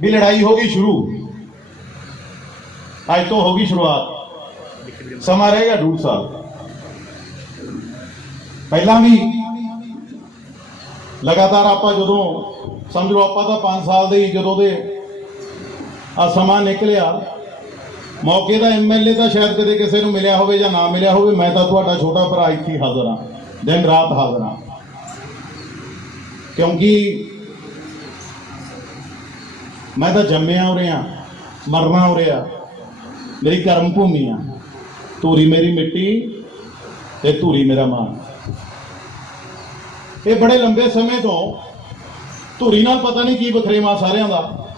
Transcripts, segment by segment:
ਵੀ ਲੜਾਈ ਹੋ ਗਈ ਸ਼ੁਰੂ। ਅੱਜ ਤੋਂ ਹੋ ਗਈ ਸ਼ੁਰੂਆਤ। ਸਮਾਂ ਰਹੇਗਾ ਡੂਢ ਸਾਲ। ਪਹਿਲਾਂ ਵੀ ਲਗਾਤਾਰ ਆਪਾਂ ਜਦੋਂ, ਸਮਝ ਲਓ ਆਪਾਂ ਤਾਂ 5 ਸਾਲ ਦੇ ਹੀ ਜਦੋਂ ਦੇ ਆ ਸਮਾਂ ਨਿਕਲਿਆ, ਮੌਕੇ ਦਾ ਐਮਐਲਏ ਤਾਂ ਸ਼ਾਇਦ ਕਦੇ ਕਿਸੇ ਨੂੰ ਮਿਲਿਆ ਹੋਵੇ ਜਾਂ ਨਾ ਮਿਲਿਆ ਹੋਵੇ, ਮੈਂ ਤਾਂ ਤੁਹਾਡਾ ਛੋਟਾ ਭਰਾ ਇੱਥੇ ਹੀ ਹਾਜ਼ਰ ਹਾਂ, ਦਿਨ ਰਾਤ ਹਾਜ਼ਰ ਹਾਂ। ਕਿਉਂਕਿ ਮੈਂ ਤਾਂ ਜੰਮਿਆ ਉਰੇ ਆ, ਮਰਨਾ ਉਰੇ ਆ। ਮੇਰੀ ਕਰਮ ਭੂਮੀ ਆ। ਧੂਰੀ ਮੇਰੀ ਮਿੱਟੀ ਤੇ ਧੂਰੀ ਮੇਰਾ ਮਾਨ ਇਹ ਬੜੇ ਲੰਬੇ ਸਮੇਂ ਤੋਂ ਧੂਰੀ ਨਾਲ ਪਤਾ ਨਹੀਂ ਕੀ ਬਖਰੇਵਾ ਸਾਰਿਆਂ ਦਾ।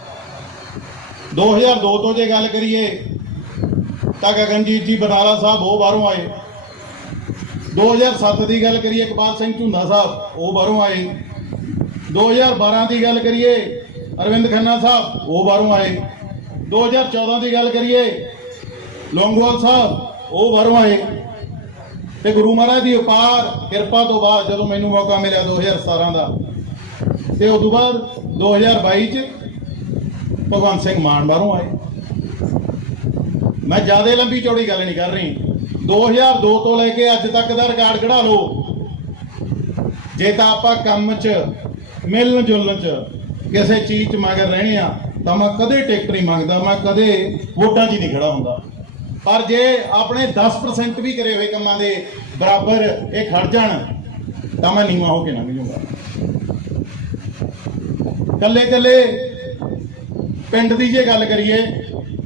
2002 ਤੋਂ ਜੇ ਗੱਲ ਕਰੀਏ, ਤਾਂ ਗਗਨਜੀਤ ਜੀ ਬਨਾਲਾ ਸਾਹਿਬ ਉਹ ਬਾਹਰੋਂ ਆਏ। 2007 ਦੀ ਗੱਲ ਕਰੀਏ, ਇਕਬਾਲ ਸਿੰਘ ਝੁੰਦਾ ਸਾਹਿਬ ਉਹ ਬਾਹਰੋਂ ਆਏ। 2012 ਦੀ ਗੱਲ ਕਰੀਏ ਅਰਵਿੰਦ ਖੰਨਾ ਸਾਹਿਬ, ਉਹ ਬਾਹਰੋਂ ਆਏ। 2014 ਦੀ ਗੱਲ ਕਰੀਏ, ਲੌਂਗੋਵਾਲ ਸਾਹਿਬ, ਉਹ ਬਾਹਰੋਂ ਆਏ। ਤੇ ਗੁਰੂ ਮਹਾਰਾਜ ਦੀ ਉਪਾਰ, ਕਿਰਪਾ ਤੋਂ ਬਾਅਦ ਜਦੋਂ ਮੈਨੂੰ ਮੌਕਾ ਮਿਲਿਆ 2017 ਦਾ, ਤੇ ਉਸ ਤੋਂ ਬਾਅਦ 2022 ਚ ਭਗਵੰਤ ਸਿੰਘ ਮਾਨ ਬਾਹਰੋਂ ਆਏ। ਮੈਂ ਜ਼ਿਆਦਾ ਲੰਬੀ ਚੌੜੀ ਗੱਲ ਨਹੀਂ ਕਰ ਰਹੀ। 2002 ਤੋਂ ਲੈ ਕੇ ਅੱਜ ਤੱਕ ਦਾ ਰਿਕਾਰਡ ਕਢਾ ਲਓ। ਜੇ ਤਾਂ ਆਪਾਂ ਕੰਮ 'ਚ ਮਿਲਣ ਜੁਲਣ 'ਚ ਕਿਸੇ ਚੀਜ਼ 'ਚ ਮਗਰ ਰਹਿਣੇ ਆ, ਤਾਂ ਮੈਂ ਕਦੇ ਟਿਕਟ ਨਹੀਂ ਮੰਗਦਾ, ਮੈਂ ਕਦੇ ਵੋਟਾਂ 'ਚ ਹੀ ਨਹੀਂ ਖੜਾ ਹੁੰਦਾ। ਪਰ ਜੇ ਆਪਣੇ 10% ਵੀ ਕਰੇ ਹੋਏ ਕੰਮਾਂ ਦੇ ਬਰਾਬਰ ਇਹ ਖੜ ਜਾਣ, ਤਾਂ ਮੈਂ ਨੀਵਾਂ ਹੋ ਕੇ ਲੰਘ ਜਾਊਂਗਾ। ਕੱਲੇ ਕੱਲੇ ਪਿੰਡ ਦੀ ਜੇ ਗੱਲ ਕਰੀਏ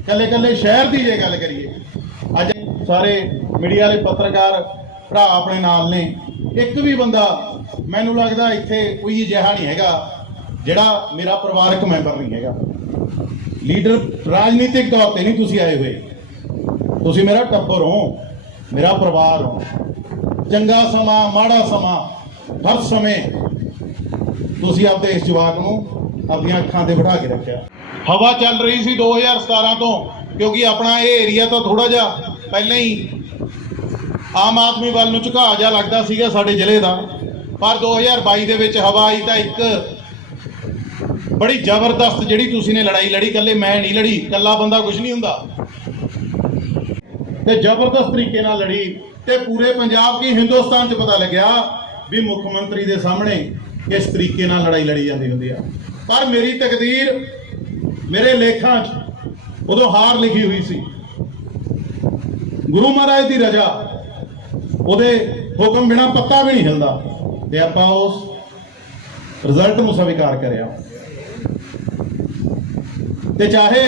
ਕੱਲੇ ਕੱਲੇ ਸ਼ਹਿਰ ਦੀ ਜੇ ਗੱਲ ਕਰੀਏ, ਅੱਜ ਸਾਰੇ ਮੀਡੀਆ ਵਾਲੇ ਪੱਤਰਕਾਰ ਭਰਾ ਆਪਣੇ ਨਾਲ ਨੇ। ਇੱਕ ਵੀ ਬੰਦਾ ਮੈਨੂੰ ਲੱਗਦਾ ਇੱਥੇ ਕੋਈ ਅਜਿਹਾ ਨਹੀਂ ਹੈਗਾ ਜਿਹੜਾ ਮੇਰਾ ਪਰਿਵਾਰਕ ਮੈਂਬਰ ਨਹੀਂ ਹੈਗਾ। ਲੀਡਰ ਰਾਜਨੀਤਿਕ ਤੌਰ ਤੇ ਨਹੀਂ ਤੁਸੀਂ ਆਏ ਹੋਏ। ਤੁਸੀਂ ਮੇਰਾ ਟੱਬਰ ਹੋ, ਮੇਰਾ ਪਰਿਵਾਰ ਹੋ। ਚੰਗਾ ਸਮਾਂ, ਮਾੜਾ ਸਮਾਂ, ਹਰ ਸਮੇਂ ਤੁਸੀਂ ਆਪਦੇ ਇਸ ਜਵਾਕ ਨੂੰ ਆਪਣੀਆਂ ਅੱਖਾਂ ਤੇ ਬਿਠਾ ਕੇ ਰੱਖਿਆ। ਹਵਾ ਚੱਲ ਰਹੀ ਸੀ 2017 ਤੋਂ, ਕਿਉਂਕਿ ਆਪਣਾ ਇਹ ਏਰੀਆ ਤਾਂ ਥੋੜਾ ਜਿਹਾ ਪਹਿਲਾਂ ਹੀ ਆਮ ਆਦਮੀ ਵੱਲ ਨੂੰ ਝੁਕਾਅ ਜਿਹਾ ਲੱਗਦਾ ਸੀਗਾ ਸਾਡੇ ਜ਼ਿਲ੍ਹੇ ਦਾ। ਪਰ 2022 ਦੇ ਵਿੱਚ ਹਵਾ ਆਈ ਤਾਂ ਇੱਕ ਬੜੀ ਜ਼ਬਰਦਸਤ ਜਿਹੜੀ ਤੁਸੀਂ ਨੇ ਲੜਾਈ ਲੜੀ ਕੱਲੇ ਮੈਂ ਨਹੀਂ ਲੜੀ ਕੱਲਾ ਬੰਦਾ ਕੁਝ ਨਹੀਂ ਹੁੰਦਾ। ਤੇ ਜ਼ਬਰਦਸਤ ਤਰੀਕੇ ਨਾਲ ਲੜੀ ਤੇ ਪੂਰੇ ਪੰਜਾਬ ਕੀ ਹਿੰਦੁਸਤਾਨ 'ਚ ਪਤਾ ਲੱਗਿਆ ਵੀ ਮੁੱਖ ਮੰਤਰੀ ਦੇ ਸਾਹਮਣੇ ਇਸ ਤਰੀਕੇ ਨਾਲ ਲੜਾਈ ਲੜੀ ਜਾਂਦੀ ਹੁੰਦੀ ਆ। ਪਰ ਮੇਰੀ ਤਕਦੀਰ ਮੇਰੇ ਲੇਖਾਂ 'ਚ ਉਦੋਂ ਹਾਰ ਲਿਖੀ ਹੋਈ ਸੀ। ਗੁਰੂ ਮਹਾਰਾਜ ਦੀ ਰਜ਼ਾ, ਉਹਦੇ ਹੁਕਮ ਬਿਨਾ ਪੱਤਾ ਵੀ ਨਹੀਂ ਹਿਲਦਾ। ਤੇ ਆਪਾਂ ਉਸ ਰਿਜ਼ਲਟ ਨੂੰ ਸਵੀਕਾਰ ਕਰਿਆ। ਤੇ ਚਾਹੇ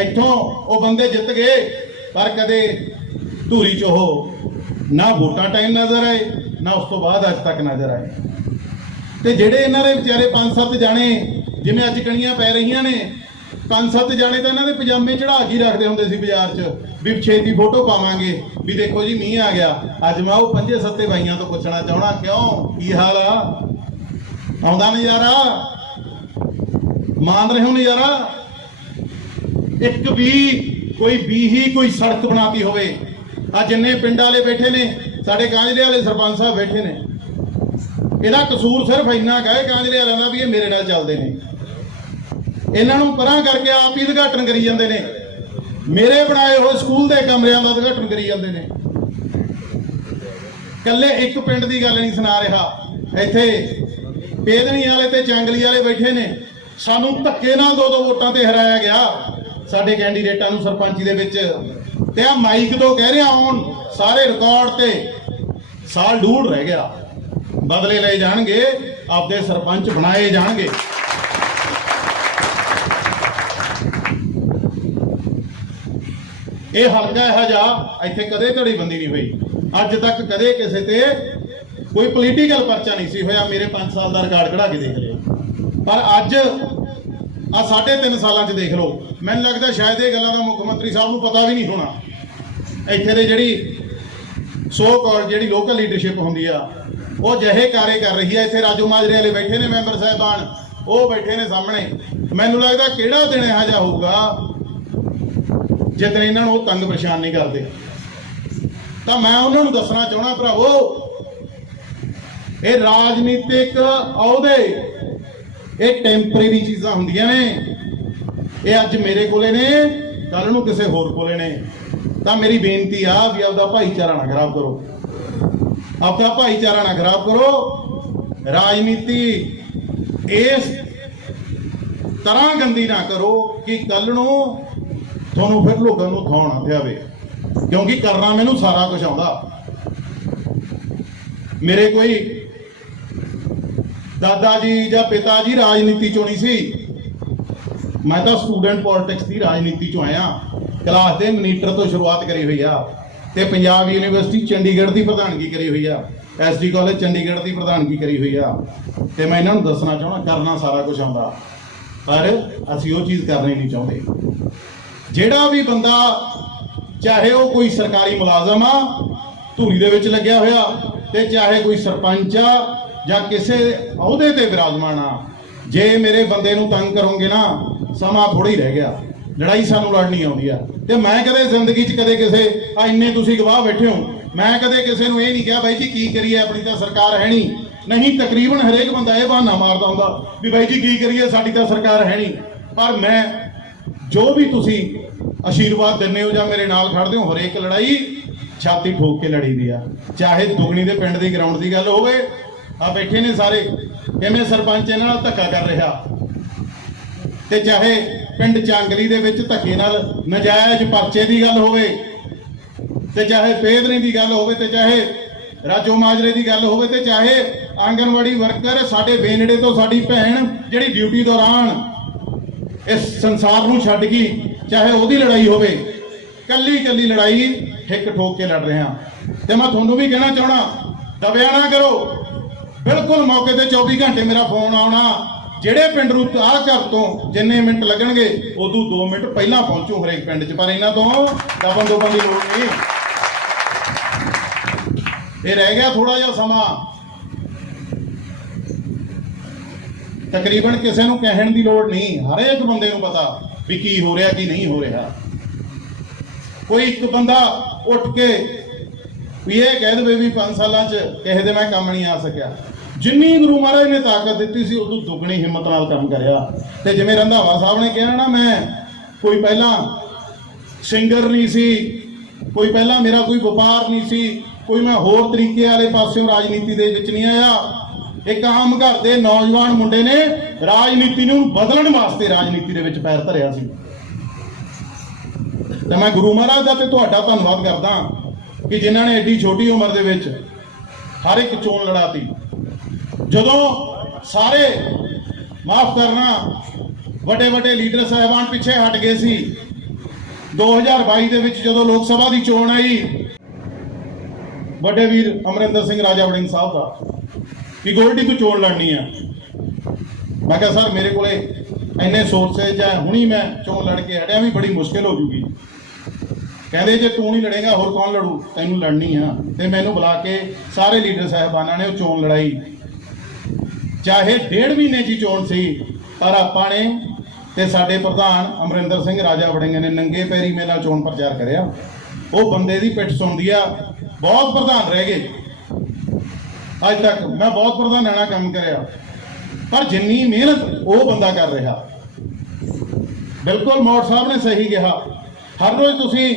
ਇੱਥੋਂ ਉਹ ਬੰਦੇ ਜਿੱਤ ਗਏ, ਪਰ ਕਦੇ ਧੂਰੀ ਚ ਉਹ ਨਾ ਵੋਟਾਂ ਟਾਈਮ ਨਜ਼ਰ ਆਏ, ਨਾ ਉਸ ਤੋਂ ਬਾਅਦ ਅੱਜ ਤੱਕ ਨਜ਼ਰ ਆਏ। ਤੇ ਜਿਹੜੇ ਇਹਨਾਂ ਦੇ ਵਿਚਾਰੇ ਪੰਜ ਸੱਤ ਜਾਣੇ, ਜਿਵੇਂ ਅੱਜ ਕਣੀਆਂ ਪੈ ਰਹੀਆਂ ਨੇ, ਪੰਜ ਸੱਤ ਜਾਣੇ ਤਾਂ ਇਹਨਾਂ ਦੇ ਪਜਾਮੇ ਚੜਾ ਕੇ ਰੱਖਦੇ ਹੁੰਦੇ ਸੀ ਬਾਜ਼ਾਰ 'ਚ, ਵੀ ਛੇਤੀ ਫੋਟੋ ਪਾਵਾਂਗੇ, ਵੀ ਦੇਖੋ ਜੀ ਮੀਂਹ ਆ ਗਿਆ। ਅੱਜ ਮੈਂ ਉਹ ਪੰਜੇ ਸੱਤੇ ਬਾਈਆਂ ਤੋਂ ਪੁੱਛਣਾ ਚਾਹਣਾ ਕਿਉਂ? ਕੀ ਹਾਲ ਆ? ਆਉਂਦਾ ਨਜ਼ਾਰਾ? ਮਾਨ ਰਹੇ ਹੋ ਨਜ਼ਾਰਾ? ਇੱਕ ਵੀ ਕੋਈ ਵੀ ਹੀ ਕੋਈ ਸੜਕ ਬਣਾਤੀ ਹੋਵੇ। ਆ ਜਿੰਨੇ ਪਿੰਡ ਵਾਲੇ ਬੈਠੇ ਨੇ, ਸਾਡੇ ਕਾਂਜਰੇ ਵਾਲੇ ਸਰਪੰਚ ਸਾਹਿਬ ਬੈਠੇ ਨੇ। ਇਹਦਾ ਕਸੂਰ ਸਿਰਫ ਇੰਨਾ ਕਹੇ ਕਾਂਜਰੇ ਵਾਲਿਆਂ ਦਾ ਵੀ ਇਹ ਮੇਰੇ ਨਾਲ ਚੱਲਦੇ ਨੇ। ਇਹਨਾਂ ਨੂੰ ਪਰਾਂ ਕਰਕੇ ਆਪ ਹੀ ਉਦਘਾਟਨ ਕਰੀ ਜਾਂਦੇ ਨੇ। ਮੇਰੇ ਬਣਾਏ ਹੋਏ ਸਕੂਲ ਦੇ ਕਮਰਿਆਂ ਦਾ ਉਦਘਾਟਨ ਕਰੀ ਜਾਂਦੇ ਨੇ। ਕੱਲੇ ਇੱਕ ਪਿੰਡ ਦੀ ਗੱਲ ਨਹੀਂ ਸੁਣਾ ਰਿਹਾ। ਇੱਥੇ ਪੇਦਣੀ ਵਾਲੇ ਤੇ ਜੰਗਲੀ ਵਾਲੇ ਬੈਠੇ ਨੇ। ਸਾਨੂੰ ਧੱਕੇ ਨਾਲ ਦੋ ਦੋ ਵੋਟਾਂ ਤੇ ਹਰਾਇਆ ਗਿਆ। ਸਾਡੇ ਕੈਂਡੀਡੇਟਾਂ ਨੂੰ ਸਰਪੰਚੀ ਦੇ ਵਿੱਚ। ਤੇ ਆ ਮਾਈਕ ਤੋਂ ਕਹਿ ਰਿਹਾ ਹੁਣ ਸਾਰੇ ਰਿਕਾਰਡ ਤੇ ਸਾਲ ਡੂੜ ਰਹਿ ਗਿਆ। ਬਦਲੇ ਲਏ ਜਾਣਗੇ, ਆਪਦੇ ਸਰਪੰਚ ਬਣਾਏ ਜਾਣਗੇ। ਇਹ ਹਲਕਾ ਇਹੋ ਜਿਹਾ, ਇੱਥੇ ਕਦੇ ਧੜੀ ਬੰਦੀ ਨਹੀਂ ਹੋਈ। ਅੱਜ ਤੱਕ ਕਦੇ ਕਿਸੇ ਤੇ ਕੋਈ ਪੋਲੀਟੀਕਲ ਪਰਚਾ ਨਹੀਂ ਸੀ ਹੋਇਆ। ਮੇਰੇ 5 ਸਾਲ ਦਾ ਰਿਕਾਰਡ ਕਢਾ ਕੇ ਦੇਖ ਲਿਓ। ਪਰ ਅੱਜ ਆ ਸਾਢੇ ਤਿੰਨ ਸਾਲਾਂ 'ਚ ਦੇਖ ਲਓ। ਮੈਨੂੰ ਲੱਗਦਾ ਸ਼ਾਇਦ ਇਹ ਗੱਲਾਂ ਦਾ ਮੁੱਖ ਮੰਤਰੀ ਸਾਹਿਬ ਨੂੰ ਪਤਾ ਵੀ ਨਹੀਂ ਹੋਣਾ। ਇੱਥੇ ਦੇ ਜਿਹੜੀ ਸੋ ਕਾਲ ਜਿਹੜੀ ਲੋਕਲ ਲੀਡਰਸ਼ਿਪ ਹੁੰਦੀ ਆ, ਉਹ ਜਿਹੇ ਕਾਰੇ ਕਰ ਰਹੀ ਆ। ਇੱਥੇ ਰਾਜੂ ਮਾਜਰੇ ਵਾਲੇ ਬੈਠੇ ਨੇ ਮੈਂਬਰ ਸਾਹਿਬਾਨ। ਉਹ ਬੈਠੇ ਨੇ ਸਾਹਮਣੇ। ਮੈਨੂੰ ਲੱਗਦਾ ਕਿਹੜਾ ਦਿਨ ਇਹੋ ਜਿਹਾ ਹੋਊਗਾ, ਜਿੱਦਣ ਇਹਨਾਂ ਨੂੰ ਉਹ ਤੰਗ ਪਰੇਸ਼ਾਨ ਨਹੀਂ ਕਰਦੇ। ਤਾਂ ਮੈਂ ਉਹਨਾਂ ਨੂੰ ਦੱਸਣਾ ਚਾਹਣਾ ਭਰਾਵੋ, ਇਹ ਰਾਜਨੀਤਿਕ ਅਹੁਦੇ ਇਹ ਟੈਂਪਰੇਰੀ ਚੀਜ਼ਾਂ ਹੁੰਦੀਆਂ ਨੇ। ਇਹ ਅੱਜ ਮੇਰੇ ਕੋਲੇ ਨੇ ਕੱਲ ਨੂੰ ਕਿਸੇ ਹੋਰ ਕੋਲੇ ਨੇ। ਤਾਂ ਮੇਰੀ ਬੇਨਤੀ ਆ ਵੀ ਆਪਦਾ ਭਾਈਚਾਰਾ ਨਾ ਖਰਾਬ ਕਰੋ। ਆਪਦਾ ਭਾਈਚਾਰਾ ਨਾ ਖਰਾਬ ਕਰੋ। ਰਾਜਨੀਤੀ ਇਸ ਤਰ੍ਹਾਂ ਗੰਦੀ ਨਾ ਕਰੋ ਕਿ ਕੱਲ ਨੂੰ ਤੁਹਾਨੂੰ ਫਿਰ ਲੋਕਾਂ ਨੂੰ ਖਾਉਣਾ ਪਿਆਵੇ। ਕਿਉਂਕਿ ਕਰਨਾ ਮੈਨੂੰ ਸਾਰਾ ਕੁਝ ਆਉਂਦਾ। ਮੇਰੇ ਕੋਈ ਦਾਦਾ ਜੀ ਜਾਂ ਪਿਤਾ ਜੀ ਰਾਜਨੀਤੀ ਚੋਂ ਨਹੀਂ ਸੀ। ਮੈਂ ਤਾਂ ਸਟੂਡੈਂਟ ਪੋਲਿਟਿਕਸ ਦੀ ਰਾਜਨੀਤੀ ਚੋਂ ਆਇਆ। ਕਲਾਸ ਦੇ ਮਨੀਟਰ ਤੋਂ ਸ਼ੁਰੂਆਤ ਕਰੀ ਹੋਈ ਆ। ਤੇ ਪੰਜਾਬ ਯੂਨੀਵਰਸਿਟੀ ਚੰਡੀਗੜ੍ਹ ਦੀ ਪ੍ਰਧਾਨਗੀ ਕਰੀ ਹੋਈ ਆ। ਐਸਡੀ ਕਾਲਜ ਚੰਡੀਗੜ੍ਹ ਦੀ ਪ੍ਰਧਾਨਗੀ ਕਰੀ ਹੋਈ ਆ। ਤੇ ਮੈਂ ਇਹਨਾਂ ਨੂੰ ਦੱਸਣਾ ਚਾਹਣਾ ਕਰਨਾ ਸਾਰਾ ਕੁਝ ਆਉਂਦਾ। ਪਰ ਅਸੀਂ ਉਹ ਚੀਜ਼ ਕਰਨੀ ਨਹੀਂ ਚਾਹੁੰਦੇ। ਜਿਹੜਾ ਵੀ ਬੰਦਾ, ਚਾਹੇ ਉਹ ਕੋਈ ਸਰਕਾਰੀ ਮੁਲਾਜ਼ਮ ਆ, ਧੂਰੀ ਦੇ ਵਿੱਚ ਲੱਗਿਆ ਹੋਇਆ, ਤੇ ਚਾਹੇ ਕੋਈ ਸਰਪੰਚ ਆ ਜਾਂ ਕਿਸੇ ਅਹੁਦੇ ਤੇ ਵਿਰਾਜਮਾਨ ਆ, ਜੇ ਮੇਰੇ ਬੰਦੇ ਨੂੰ ਤੰਗ ਕਰੋਗੇ ਨਾ, ਸਮਾਂ ਥੋੜਾ ਹੀ ਰਹਿ ਗਿਆ। ਲੜਾਈ ਸਾਨੂੰ ਲੜਨੀ ਆਉਂਦੀ ਆ। ਤੇ ਮੈਂ ਕਦੇ ਜ਼ਿੰਦਗੀ 'ਚ ਕਦੇ ਕਿਸੇ, ਆ ਇੰਨੇ ਤੁਸੀਂ ਗਵਾਹ ਬੈਠੇ ਹੋ, ਮੈਂ ਕਦੇ ਕਿਸੇ ਨੂੰ ਇਹ ਨਹੀਂ ਕਿਹਾ ਬਾਈ ਜੀ ਕੀ ਕਰੀਏ, ਆਪਣੀ ਤਾਂ ਸਰਕਾਰ ਹੈ ਨਹੀਂ। ਨਹੀਂ, ਤਕਰੀਬਨ ਹਰੇਕ ਬੰਦਾ ਇਹ ਬਹਾਨਾ ਮਾਰਦਾ ਹੁੰਦਾ ਵੀ ਬਾਈ ਜੀ ਕੀ ਕਰੀਏ, ਸਾਡੀ ਤਾਂ ਸਰਕਾਰ ਹੈ ਨਹੀਂ। ਪਰ ਮੈਂ ਜੋ ਵੀ ਤੁਸੀਂ ਆਸ਼ੀਰਵਾਦ ਦਿੰਦੇ ਹੋ ਜਾਂ ਮੇਰੇ ਨਾਲ ਖੜਦੇ ਹੋ, ਹਰੇਕ ਲੜਾਈ ਛਾਤੀ ਠੋਕ ਕੇ ਲੜੀ ਦੀ ਆ। ਚਾਹੇ ਦੁਗਣੀ ਦੇ ਪਿੰਡ ਦੀ ਗਰਾਊਂਡ ਦੀ ਗੱਲ ਹੋਵੇ ਆ ਬੈਠੇ ਨੇ ਸਾਰੇ, ਕਿਵੇਂ ਸਰਪੰਚ ਇਹਨਾਂ ਨਾਲ ਧੱਕਾ ਕਰ ਰਿਹਾ? ਤੇ ਚਾਹੇ ਪਿੰਡ ਚਾਂਗਲੀ ਦੇ ਵਿੱਚ ਧੱਕੇ ਨਾਲ ਨਜਾਇਜ਼ ਪਰਚੇ ਦੀ ਗੱਲ ਹੋਵੇ, ਤੇ ਚਾਹੇ ਪੇਦਰੀ ਦੀ ਗੱਲ ਹੋਵੇ, ਤੇ ਚਾਹੇ ਰਾਜੋ ਮਾਜਰੇ ਦੀ ਗੱਲ ਹੋਵੇ, ਤੇ ਚਾਹੇ ਆਂਗਨਵਾੜੀ ਵਰਕਰ ਸਾਡੇ ਬੇਨੜੇ ਤੋਂ ਸਾਡੀ ਭੈਣ ਜਿਹੜੀ ਡਿਊਟੀ ਦੌਰਾਨ ਇਸ ਸੰਸਾਰ ਨੂੰ ਛੱਡ ਗਈ, ਚਾਹੇ ਉਹਦੀ ਲੜਾਈ ਹੋਵੇ, ਕੱਲੀ ਕੱਲੀ ਲੜਾਈ ਠਿੱਕ ਠੋਕ ਕੇ ਲੜ ਰਹੇ ਹਾਂ। ਤੇ ਮੈਂ ਤੁਹਾਨੂੰ ਵੀ ਕਹਿਣਾ ਚਾਹਣਾ ਦਬਿਆ ਨਾ ਕਰੋ। ਬਿਲਕੁਲ ਮੌਕੇ ਤੇ 24 ਘੰਟੇ ਮੇਰਾ ਫੋਨ ਆਉਣਾ। ਜਿਹੜੇ ਪਿੰਡ ਨੂੰ ਆਹ ਘਰ ਤੋਂ ਜਿੰਨੇ ਮਿੰਟ ਲੱਗਣਗੇ, ਉਦੋਂ 2 ਮਿੰਟ ਪਹਿਲਾਂ ਪਹੁੰਚੂ ਹਰੇਕ ਪਿੰਡ 'ਚ। ਪਰ ਇਹਨਾਂ ਤੋਂ ਦਬਨ ਦੋਬਨ ਦੀ ਲੋੜ ਨਹੀਂ। ਇਹ ਰਹਿ ਗਿਆ ਥੋੜਾ ਜਿਹਾ ਸਮਾਂ। ਤਕਰੀਬਨ ਕਿਸੇ ਨੂੰ ਕਹਿਣ ਦੀ ਲੋੜ ਨਹੀਂ। ਹਰੇਕ ਬੰਦੇ ਨੂੰ ਪਤਾ ਵੀ ਕੀ ਹੋ ਰਿਹਾ, ਕੀ ਨਹੀਂ ਹੋ ਰਿਹਾ। ਕੋਈ ਇੱਕ ਬੰਦਾ ਉੱਠ ਕੇ ਵੀ ਇਹ ਕਹਿ ਦੇਵੇ ਵੀ 5 ਸਾਲਾਂ 'ਚ ਕਿਸੇ ਦੇ ਮੈਂ ਕੰਮ ਨਹੀਂ ਆ ਸਕਿਆ। ਜਿੰਨੀ ਗੁਰੂ ਮਹਾਰਾਜ ਨੇ ਤਾਕਤ ਦਿੱਤੀ ਸੀ, ਉਦੋਂ ਦੁੱਗਣੀ ਹਿੰਮਤ ਨਾਲ ਕੰਮ ਕਰਿਆ। ਤੇ ਜਿਵੇਂ ਰੰਧਾਵਾ ਸਾਹਿਬ ਨੇ ਕਿਹਾ ਨਾ ਮੈਂ, ਕੋਈ ਪਹਿਲਾਂ ਸਿੰਗਰ ਨਹੀਂ ਸੀ, ਕੋਈ ਪਹਿਲਾਂ ਮੇਰਾ ਕੋਈ ਵਪਾਰ ਨਹੀਂ ਸੀ, ਕੋਈ ਮੈਂ ਹੋਰ ਤਰੀਕੇ ਵਾਲੇ ਪਾਸਿਓਂ ਰਾਜਨੀਤੀ ਦੇ ਵਿੱਚ ਨਹੀਂ ਆਇਆ। ਇੱਕ ਆਮ ਘਰ ਦੇ ਨੌਜਵਾਨ ਮੁੰਡੇ ਨੇ ਰਾਜਨੀਤੀ ਨੂੰ ਬਦਲਣ ਵਾਸਤੇ ਰਾਜਨੀਤੀ ਦੇ ਵਿੱਚ ਪੈਰ ਧਰਿਆ ਸੀ। ਤਾਂ ਮੈਂ ਗੁਰੂ ਮਹਾਰਾਜ ਦਾ ਤੇ ਤੁਹਾਡਾ ਧੰਨਵਾਦ ਕਰਦਾ ਕਿ ਜਿਨ੍ਹਾਂ ਨੇ ਐਡੀ ਛੋਟੀ ਉਮਰ ਦੇ ਵਿੱਚ ਹਰ ਇੱਕ ਚੋਣ ਲੜਾਤੀ। ਜਦੋਂ ਸਾਰੇ ਮਾਫ ਕਰਨਾ, ਵੱਡੇ ਵੱਡੇ ਲੀਡਰ ਸਾਹਿਬਾਨ ਪਿੱਛੇ ਹਟ ਗਏ ਸੀ। 2022 ਦੇ ਵਿੱਚ ਜਦੋਂ ਲੋਕ ਸਭਾ ਦੀ ਚੋਣ ਆਈ, ਵੱਡੇ ਵੀਰ ਅਮਰਿੰਦਰ ਸਿੰਘ, ਰਾਜਾ ਵੜਿੰਗ ਸਾਹਿਬ ਦਾ, ਕਿ ਗੋਲਡੀ, ਤੂੰ ਚੋਣ ਲੜਨੀ ਆ। ਮੈਂ ਕਿਹਾ, ਸਰ, ਮੇਰੇ ਕੋਲੇ ਇੰਨੇ ਸੋਰਸੇਜ ਆ ਹੁਣੀ ਮੈਂ ਚੋਣ ਲੜ ਕੇ ਹਟਿਆ ਵੀ ਬੜੀ ਮੁਸ਼ਕਿਲ ਹੋ ਜੂਗੀ। ਕਹਿੰਦੇ, ਜੇ ਤੂੰ ਨਹੀਂ ਲੜੇਗਾ, ਹੋਰ ਕੌਣ ਲੜੂ? ਤੈਨੂੰ ਲੜਨੀ ਆ। ਤੇ ਮੈਨੂੰ ਬੁਲਾ ਕੇ ਸਾਰੇ ਲੀਡਰ ਸਾਹਿਬਾਨਾਂ ਨੇ ਉਹ ਚੋਣ ਲੜਾਈ। ਚਾਹੇ ਡੇਢ ਮਹੀਨੇ ਦੀ ਚੋਣ ਸੀ, ਪਰ ਆਪਾਂ ਨੇ ਤੇ ਸਾਡੇ ਪ੍ਰਧਾਨ ਅਮਰਿੰਦਰ ਸਿੰਘ, ਰਾਜਾ ਵੜਿੰਗ ਨੇ ਨੰਗੇ ਪੈਰੀ ਮੇਰੇ ਨਾਲ ਚੋਣ ਪ੍ਰਚਾਰ ਕਰਿਆ। ਉਹ ਬੰਦੇ ਦੀ ਪਿੱਠ ਸੁਣਦੀ ਆ, ਬਹੁਤ ਪ੍ਰਧਾਨ ਰਹਿ ਗਏ। ਅੱਜ ਤੱਕ ਮੈਂ ਬਹੁਤ ਪ੍ਰਧਾਨਾਂ ਨਾਲ ਕੰਮ ਕਰਿਆ, ਪਰ ਜਿੰਨੀ ਮਿਹਨਤ ਉਹ ਬੰਦਾ ਕਰ ਰਿਹਾ। ਬਿਲਕੁਲ ਮੌੜ ਸਾਹਿਬ ਨੇ ਸਹੀ ਕਿਹਾ। ਹਰ ਰੋਜ਼ ਤੁਸੀਂ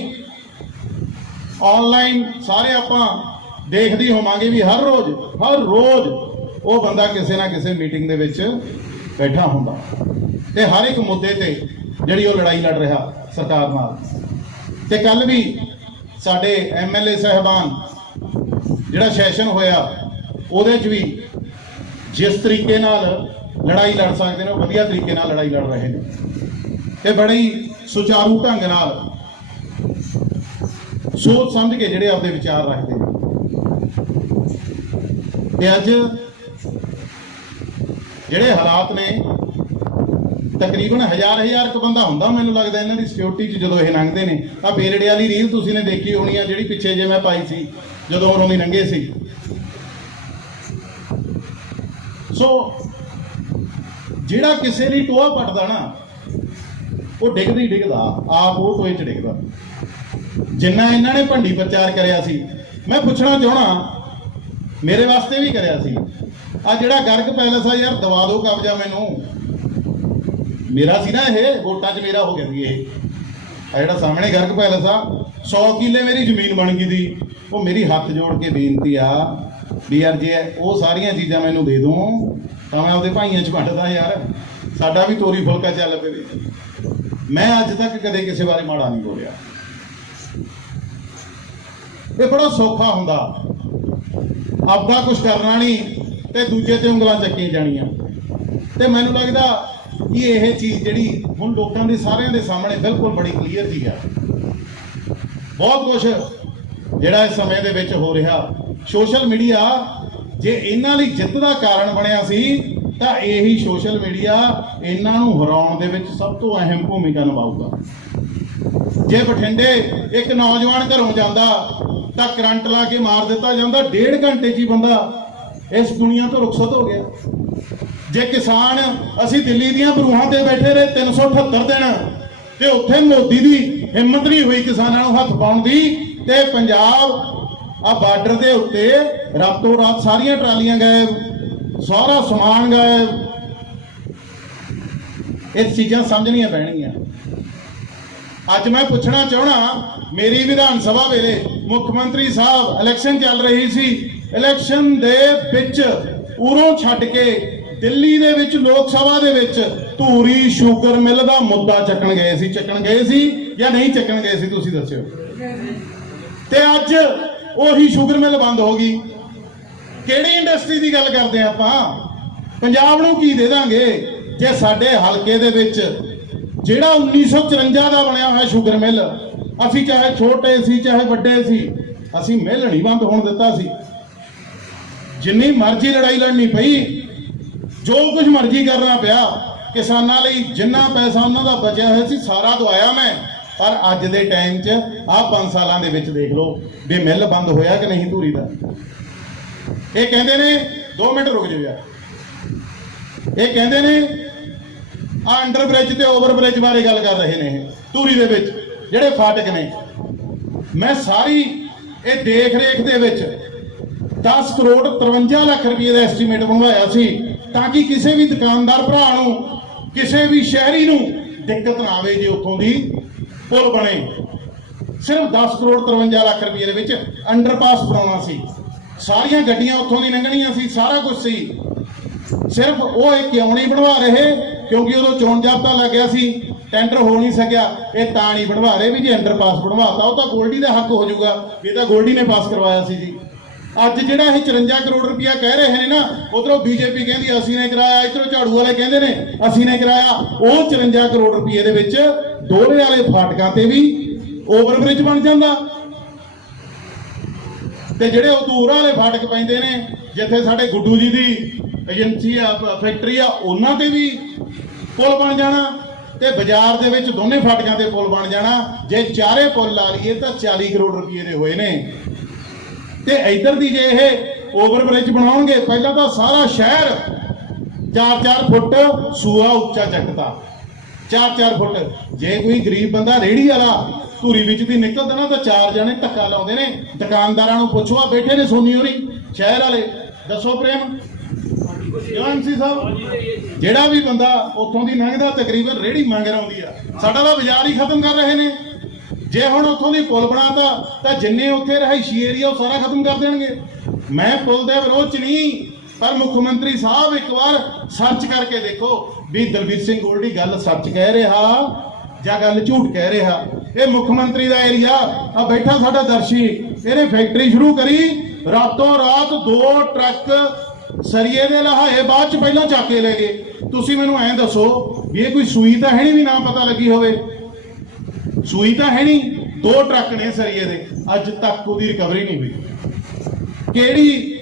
ਆਨਲਾਈਨ ਸਾਰੇ ਆਪਾਂ ਦੇਖਦੇ ਹੋਵਾਂਗੇ ਵੀ ਹਰ ਰੋਜ਼ ਹਰ ਰੋਜ਼ ਉਹ ਬੰਦਾ ਕਿਸੇ ਨਾ ਕਿਸੇ ਮੀਟਿੰਗ ਦੇ ਵਿੱਚ ਬੈਠਾ ਹੁੰਦਾ। ਤੇ ਹਰ ਇੱਕ ਮੁੱਦੇ ਤੇ ਜਿਹੜੀ ਉਹ ਲੜਾਈ ਲੜ ਰਿਹਾ ਸਰਕਾਰ ਨਾਲ। ਤੇ ਕੱਲ ਵੀ ਸਾਡੇ ਐਮਐਲਏ ਸਹਿਬਾਨ ਜਿਹੜਾ ਸੈਸ਼ਨ ਹੋਇਆ, ਉਹਦੇ 'ਚ ਵੀ ਜਿਸ ਤਰੀਕੇ ਨਾਲ ਲੜਾਈ ਲੜ ਸਕਦੇ ਨੇ, ਉਹ ਵਧੀਆ ਤਰੀਕੇ ਨਾਲ ਲੜਾਈ ਲੜ ਰਹੇ ਨੇ। ਤੇ ਬੜੇ ਸੁਚਾਰੂ ਢੰਗ ਨਾਲ ਸੋਚ ਸਮਝ ਕੇ ਜਿਹੜੇ ਆਪਦੇ ਵਿਚਾਰ ਰੱਖਦੇ ਨੇ। ਤੇ ਅੱਜ ਜਿਹੜੇ ਹਾਲਾਤ ਨੇ, ਤਕਰੀਬਨ ਹਜ਼ਾਰ ਹਜ਼ਾਰ ਕੁ ਬੰਦਾ ਹੁੰਦਾ ਮੈਨੂੰ ਲੱਗਦਾ ਇਹਨਾਂ ਦੀ ਸਿਕਿਉਰਿਟੀ 'ਚ ਜਦੋਂ ਇਹ ਲੰਘਦੇ ਨੇ। ਆ ਬੇਰੜੇ ਵਾਲੀ ਰੀਲ ਤੁਸੀਂ ਨੇ ਦੇਖੀ ਹੋਣੀ ਆ, ਜਿਹੜੀ ਪਿੱਛੇ ਜੇ ਮੈਂ ਪਾਈ ਸੀ, ਜਦੋਂ ਉਰੋਂ ਦੀ ਲੰਘੇ ਸੀ। ਸੋ ਜਿਹੜਾ ਕਿਸੇ ਲਈ ਟੋਆ ਪੱਟਦਾ ਨਾ, ਉਹ ਡਿੱਗਦੀ ਡਿੱਗਦਾ, ਆਪ ਉਹ ਟੋਏ 'ਚ ਡਿੱਗਦਾ। ਜਿੰਨਾ ਇਹਨਾਂ ਨੇ ਭੰਡੀ ਪ੍ਰਚਾਰ ਕਰਿਆ ਸੀ, ਮੈਂ ਪੁੱਛਣਾ ਚਾਹਣਾ ਮੇਰੇ ਵਾਸਤੇ ਵੀ ਕਰਿਆ ਸੀ। ਆ ਜਿਹੜਾ ਗਰਗ ਪੈਲਸ ਆ ਯਾਰ, ਦਵਾ ਦਿਓ ਕਬਜ਼ਾ ਮੈਨੂੰ। ਮੇਰਾ ਸੀ ਨਾ ਇਹ, ਵੋਟਾਂ 'ਚ ਮੇਰਾ ਹੋ ਗਿਆ ਸੀ ਇਹ। ਆ ਜਿਹੜਾ ਸਾਹਮਣੇ ਗਰਗ ਪੈਲਸ ਆ 100 ਕਿੱਲੇ ਮੇਰੀ ਜ਼ਮੀਨ ਬਣ ਗਈ ਦੀ ਉਹ ਮੇਰੀ ਹੱਥ ਜੋੜ ਕੇ ਬੇਨਤੀ ਆ ਵੀ ਯਾਰ ਜੇ ਉਹ ਸਾਰੀਆਂ ਚੀਜ਼ਾਂ ਮੈਨੂੰ ਦੇ ਦੋ, ਤਾਂ ਮੈਂ ਆਪਦੇ ਭਾਈਆਂ 'ਚ ਵੰਡਦਾ ਯਾਰ। ਸਾਡਾ ਵੀ ਤੋਰੀ ਫੁਲਕਾ ਚੱਲ ਪਵੇ। ਮੈਂ ਅੱਜ ਤੱਕ ਕਦੇ ਕਿਸੇ ਬਾਰੇ ਮਾੜਾ ਨਹੀਂ ਬੋਲਿਆ। ਇਹ ਬੜਾ ਸੌਖਾ ਹੁੰਦਾ। ਆਪਦਾ ਕੁਝ ਕਰਨਾ ਨਹੀਂ ਤੇ ਦੂਜੇ ਤੇ ਉਂਗਲਾਂ ਚੱਕੀਆਂ ਜਾਣੀਆਂ। ਤੇ ਮੈਨੂੰ ਲੱਗਦਾ ਕਿ ਇਹ ਚੀਜ਼ ਜਿਹੜੀ ਹੁਣ ਲੋਕਾਂ ਦੇ ਸਾਰਿਆਂ ਦੇ ਸਾਹਮਣੇ ਬਿਲਕੁਲ ਬੜੀ ਕਲੀਅਰ ਜੀ ਆ। ਬਹੁਤ ਕੁਝ ਜਿਹੜਾ ਇਸ ਸਮੇਂ ਦੇ ਵਿੱਚ ਹੋ ਰਿਹਾ। ਸੋਸ਼ਲ ਮੀਡੀਆ ਜੇ ਇਹਨਾਂ ਲਈ ਜਿੱਤ ਦਾ ਕਾਰਨ ਬਣਿਆ ਸੀ, ਤਾਂ ਇਹੀ ਸੋਸ਼ਲ ਮੀਡੀਆ ਇਹਨਾਂ ਨੂੰ ਹਰਾਉਣ ਦੇ ਵਿੱਚ ਸਭ ਤੋਂ ਅਹਿਮ ਭੂਮਿਕਾ ਨਿਭਾਊਗਾ। ਜੇ ਬਠਿੰਡੇ ਇੱਕ ਨੌਜਵਾਨ ਘਰੋਂ ਜਾਂਦਾ, ਤਾਂ ਕਰੰਟ ਲਾ ਕੇ ਮਾਰ ਦਿੱਤਾ ਜਾਂਦਾ, ਡੇਢ ਘੰਟੇ 'ਚ ਹੀ ਬੰਦਾ ਇਸ ਦੁਨੀਆ ਤੋਂ ਰੁਖਸਤ ਹੋ ਗਿਆ। ਜੇ ਕਿਸਾਨ ਅਸੀਂ ਦਿੱਲੀ ਦੀਆਂ ਬਰੂਹਾਂ ਤੇ ਬੈਠੇ ਰਹੇ 378 ਦਿਨ, ਤੇ ਉੱਥੇ ਮੋਦੀ ਦੀ ਹਿੰਮਤ ਨਹੀਂ ਹੋਈ ਕਿਸਾਨਾਂ ਨੂੰ ਹੱਥ ਪਾਉਣ ਦੀ, ਤੇ ਪੰਜਾਬ ਆ ਬਾਰਡਰ ਦੇ ਉੱਤੇ ਰਾਤੋਂ ਰਾਤ ਸਾਰੀਆਂ ਟਰਾਲੀਆਂ ਗਾਇਬ, ਸਾਰਾ ਸਮਾਨ ਗਾਇਬ। ਇਹ ਚੀਜ਼ਾਂ ਸਮਝਣੀਆਂ ਪੈਣਗੀਆਂ। ਅੱਜ ਮੈਂ ਪੁੱਛਣਾ ਚਾਹਣਾ ਮੇਰੀ ਵਿਧਾਨ ਸਭਾ ਵੇਲੇ ਮੁੱਖ ਮੰਤਰੀ ਸਾਹਿਬ ਇਲੈਕਸ਼ਨ ਚੱਲ ਰਹੀ ਸੀ ਇਲੈਕਸ਼ਨ ਦੇ ਵਿੱਚ ਉਰੋਂ ਛੱਡ ਕੇ ਦਿੱਲੀ ਦੇ ਵਿੱਚ, ਲੋਕ ਸਭਾ ਦੇ ਵਿੱਚ ਧੂਰੀ, ਸ਼ੂਗਰ ਮਿਲ ਦਾ ਮੁੱਦਾ ਚੱਕਣ ਗਏ ਸੀ। ਚੱਕਣ ਗਏ ਸੀ ਜਾਂ ਨਹੀਂ ਚੱਕਣ ਗਏ ਸੀ, ਤੁਸੀਂ ਦੱਸਿਓ। ਤੇ ਅੱਜ ਉਹੀ ਸ਼ੂਗਰ ਮਿਲ ਬੰਦ ਹੋ ਗਈ। ਕਿਹੜੀ ਇੰਡਸਟਰੀ ਦੀ ਗੱਲ ਕਰਦੇ ਆ ਆਪਾਂ? ਪੰਜਾਬ ਨੂੰ ਕੀ ਦੇ ਦਾਂਗੇ? ਜੇ ਸਾਡੇ ਹਲਕੇ ਦੇ ਵਿੱਚ ਜਿਹੜਾ 1954 ਦਾ ਬਣਿਆ ਹੋਇਆ ਸ਼ੂਗਰ ਮਿਲ, ਅਸੀਂ ਚਾਹੇ ਛੋਟੇ ਸੀ, ਚਾਹੇ ਵੱਡੇ ਸੀ, ਅਸੀਂ ਮਿਲ ਨਹੀਂ ਬੰਦ ਹੋਣ ਦਿੱਤਾ ਸੀ। ਜਿੰਨੀ ਮਰਜ਼ੀ ਲੜਾਈ ਲੜਨੀ ਪਈ, ਜੋ ਕੁਝ ਮਰਜ਼ੀ ਕਰਨਾ ਪਿਆ, ਕਿਸਾਨਾਂ ਲਈ ਜਿੰਨਾ ਪੈਸਾ ਉਹਨਾਂ ਦਾ ਬਚਿਆ ਹੋਇਆ ਸੀ, ਸਾਰਾ ਦਵਾਇਆ ਮੈਂ। ਪਰ ਅੱਜ ਦੇ ਟਾਈਮ 'ਚ ਆਹ 5 ਸਾਲਾਂ ਦੇ ਵਿੱਚ ਦੇਖ ਲਓ ਵੀ ਮਿੱਲ ਬੰਦ ਹੋਇਆ ਕਿ ਨਹੀਂ ਧੂਰੀ ਦਾ। ਇਹ ਕਹਿੰਦੇ ਨੇ 2 ਮਿੰਟ ਰੁਕ ਜਾਓ ਯਾਰ। ਇਹ ਕਹਿੰਦੇ ਨੇ ਆ ਅੰਡਰ ਬ੍ਰਿਜ ਤੇ ਓਵਰ ਬ੍ਰਿਜ ਬਾਰੇ ਗੱਲ ਕਰ ਰਹੇ ਨੇ ਇਹ, ਧੂਰੀ ਦੇ ਵਿੱਚ, ਜਿਹੜੇ ਫਾਟਕ ਨੇ। ਮੈਂ ਸਾਰੀ ਇਹ ਦੇਖ ਰੇਖ ਦੇ ਵਿੱਚ 10 ਕਰੋੜ 53 ਲੱਖ ਰੁਪਏ ਦਾ ਐਸਟੀਮੇਟ ਬਣਵਾਇਆ ਸੀ ਤਾਂ ਕਿ ਕਿਸੇ ਵੀ ਦੁਕਾਨਦਾਰ ਭਰਾ ਨੂੰ, ਕਿਸੇ ਵੀ ਸ਼ਹਿਰੀ ਨੂੰ ਦਿੱਕਤ ਨਾ ਆਵੇ ਜੇ ਉੱਥੋਂ ਦੀ ਪੁਲ ਬਣੇ। ਸਿਰਫ 10 ਕਰੋੜ 53 ਲੱਖ ਰੁਪਏ ਦੇ ਵਿੱਚ ਅੰਡਰਪਾਸ ਬਣਾਉਣਾ ਸੀ। ਸਾਰੀਆਂ ਗੱਡੀਆਂ ਉੱਥੋਂ ਦੀ ਲੰਘਣੀਆਂ ਸੀ, ਸਾਰਾ ਕੁਝ ਸੀ। ਸਿਰਫ ਉਹ ਇਹ ਕਿਉਂ ਨਹੀਂ ਬਣਵਾ ਰਹੇ? ਕਿਉਂਕਿ ਉਦੋਂ ਚੋਣ ਜਾਬਤਾ ਲੱਗਿਆ ਸੀ ਟੈਂਡਰ ਹੋ ਨਹੀਂ ਸਕਿਆ, ਇਹ ਤਾਂ ਨਹੀਂ ਬਣਵਾ ਰਹੇ ਵੀ ਜੇ ਅੰਡਰਪਾਸ ਬਣਵਾਤਾ, ਉਹ ਤਾਂ ਗੋਲਡੀ ਦਾ ਹੱਕ ਹੋ ਜਾਊਗਾ ਵੀ ਇਹ ਤਾਂ ਗੋਲਡੀ ਨੇ ਪਾਸ ਕਰਵਾਇਆ ਸੀ ਜੀ। ਅੱਜ ਜਿਹੜਾ ਇਹ 54 ਕਰੋੜ ਰੁਪਇਆ ਕਹਿ ਰਹੇ ਨੇ ਨਾ, ਉਧਰੋਂ ਬੀਜੇਪੀ ਕਹਿੰਦੀ, ਅਸੀਂ ਨੇ ਕਰਾਇਆ, ਇਧਰੋਂ ਝਾੜੂ ਵਾਲੇ ਕਹਿੰਦੇ ਨੇ, ਅਸੀਂ ਨੇ ਕਰਾਇਆ। ਉਹ 54 ਕਰੋੜ ਰੁਪਏ ਦੇ ਵਿੱਚ ਦੋਹਰੇ ਵਾਲੇ ਫਾਟਕਾਂ ਤੇ ਵੀ ਓਵਰਬ੍ਰਿਜ ਬਣ ਜਾਂਦਾ। ਤੇ ਜਿਹੜੇ ਉਹ ਦੂਰ ਵਾਲੇ ਫਾਟਕ ਪੈਂਦੇ ਨੇ, ਜਿੱਥੇ ਸਾਡੇ ਗੁੱਡੂ ਜੀ ਦੀ ਏਜੰਸੀ ਆ, ਫੈਕਟਰੀ ਆ, ਉਹਨਾਂ ਤੇ ਵੀ ਪੁਲ ਬਣ ਜਾਣਾ। ਤੇ ਬਾਜ਼ਾਰ ਦੇ ਵਿੱਚ ਦੋਨੇ ਫਾਟਕਾਂ ਤੇ ਪੁਲ ਬਣ ਜਾਣਾ। ਜੇ ਚਾਰੇ ਪੁਲ ਲਾ ਲਈਏ ਤਾਂ 40 ਕਰੋੜ ਰੁਪਏ ਦੇ ਹੋਏ ਨੇ। ਤੇ ਇੱਧਰ ਦੀ ਜੇ ਇਹ ਓਵਰ ਬ੍ਰਿਜ ਬਣਾਉਣਗੇ ਪਹਿਲਾਂ ਤਾਂ ਸਾਰਾ ਸ਼ਹਿਰ 4-4 ਫੁੱਟ ਸੂਆ ਉੱਚਾ ਚੱਕਦਾ। 4-4 ਫੁੱਟ। ਜੇ ਕੋਈ ਗਰੀਬ ਬੰਦਾ ਰੇੜੀ ਵਾਲਾ ਧੂਰੀ ਵਿੱਚ ਦੀ ਨਿਕਲਦਾ ਨਾ, ਤਾਂ ਚਾਰ ਜਣੇ ਧੱਕਾ ਲਾਉਂਦੇ ਨੇ। ਦੁਕਾਨਦਾਰਾਂ ਨੂੰ ਪੁੱਛੋ, ਆ ਬੈਠੇ ਨੇ ਸੋਨੀ ਹੋਰੀ, ਸ਼ਹਿਰ ਵਾਲੇ। ਦੱਸੋ ਪ੍ਰੇਮ। ਕਿਉਂ ਸਾਹਿਬ? ਜਿਹੜਾ ਵੀ ਬੰਦਾ ਉੱਥੋਂ ਦੀ ਲੰਘਦਾ ਤਕਰੀਬਨ ਰੇੜੀ ਮੰਗ ਆਉਂਦੀ ਆ। ਸਾਡਾ ਤਾਂ ਬਾਜ਼ਾਰ ਹੀ ਖਤਮ ਕਰ ਰਹੇ ਨੇ। ਜੇ ਹੁਣ ਉੱਥੋਂ ਦੀ ਪੁਲ ਬਣਾਤਾ, ਤਾਂ ਜਿੰਨੇ ਉੱਥੇ ਰਹਾਇਸ਼ੀ ਏਰੀਆ ਉਹ ਸਾਰਾ ਖਤਮ ਕਰ ਦੇਣਗੇ। ਮੈਂ ਪੁਲ ਦੇ ਵਿਰੋਧ ਚ ਨਹੀਂ, ਪਰ ਮੁੱਖ ਮੰਤਰੀ ਸਾਹਿਬ ਇੱਕ ਵਾਰ ਸਰਚ ਕਰਕੇ ਦੇਖੋ ਵੀ ਦਲਬੀਰ ਸਿੰਘ ਗੋਲਡੀ ਗੱਲ ਸੱਚ ਕਹਿ ਰਿਹਾ ਜਾਂ ਗੱਲ ਝੂਠ ਕਹਿ ਰਿਹਾ। ਇਹ ਮੁੱਖ ਮੰਤਰੀ ਦਾ ਏਰੀਆ ਆ ਬੈਠਾ ਸਾਡਾ ਦਰਸ਼ੀ, ਇਹਨੇ ਫੈਕਟਰੀ ਸ਼ੁਰੂ ਕਰੀ, ਰਾਤੋਂ ਰਾਤ ਦੋ ਟਰੱਕ ਸਰੀਏ ਦੇ ਲਹਾਏ ਬਾਅਦ ਚ ਪਹਿਲਾਂ ਚੱਕ ਕੇ ਲੈ ਗਏ। ਤੁਸੀਂ ਮੈਨੂੰ ਐਂ ਦੱਸੋ ਵੀ ਇਹ ਕੋਈ ਸੂਈ ਤਾਂ ਹੈ ਨਹੀਂ ਵੀ ਨਾ ਪਤਾ ਲੱਗੀ ਹੋਵੇ। ਸੂਈ ਤਾਂ ਹੈ ਨਹੀਂ, ਦੋ ਟਰੱਕ ਨੇ ਸਰੀਏ ਦੇ, ਅੱਜ ਤੱਕ ਉਹਦੀ ਰਿਕਵਰੀ ਨਹੀਂ ਹੋਈ। ਕਿਹੜੀ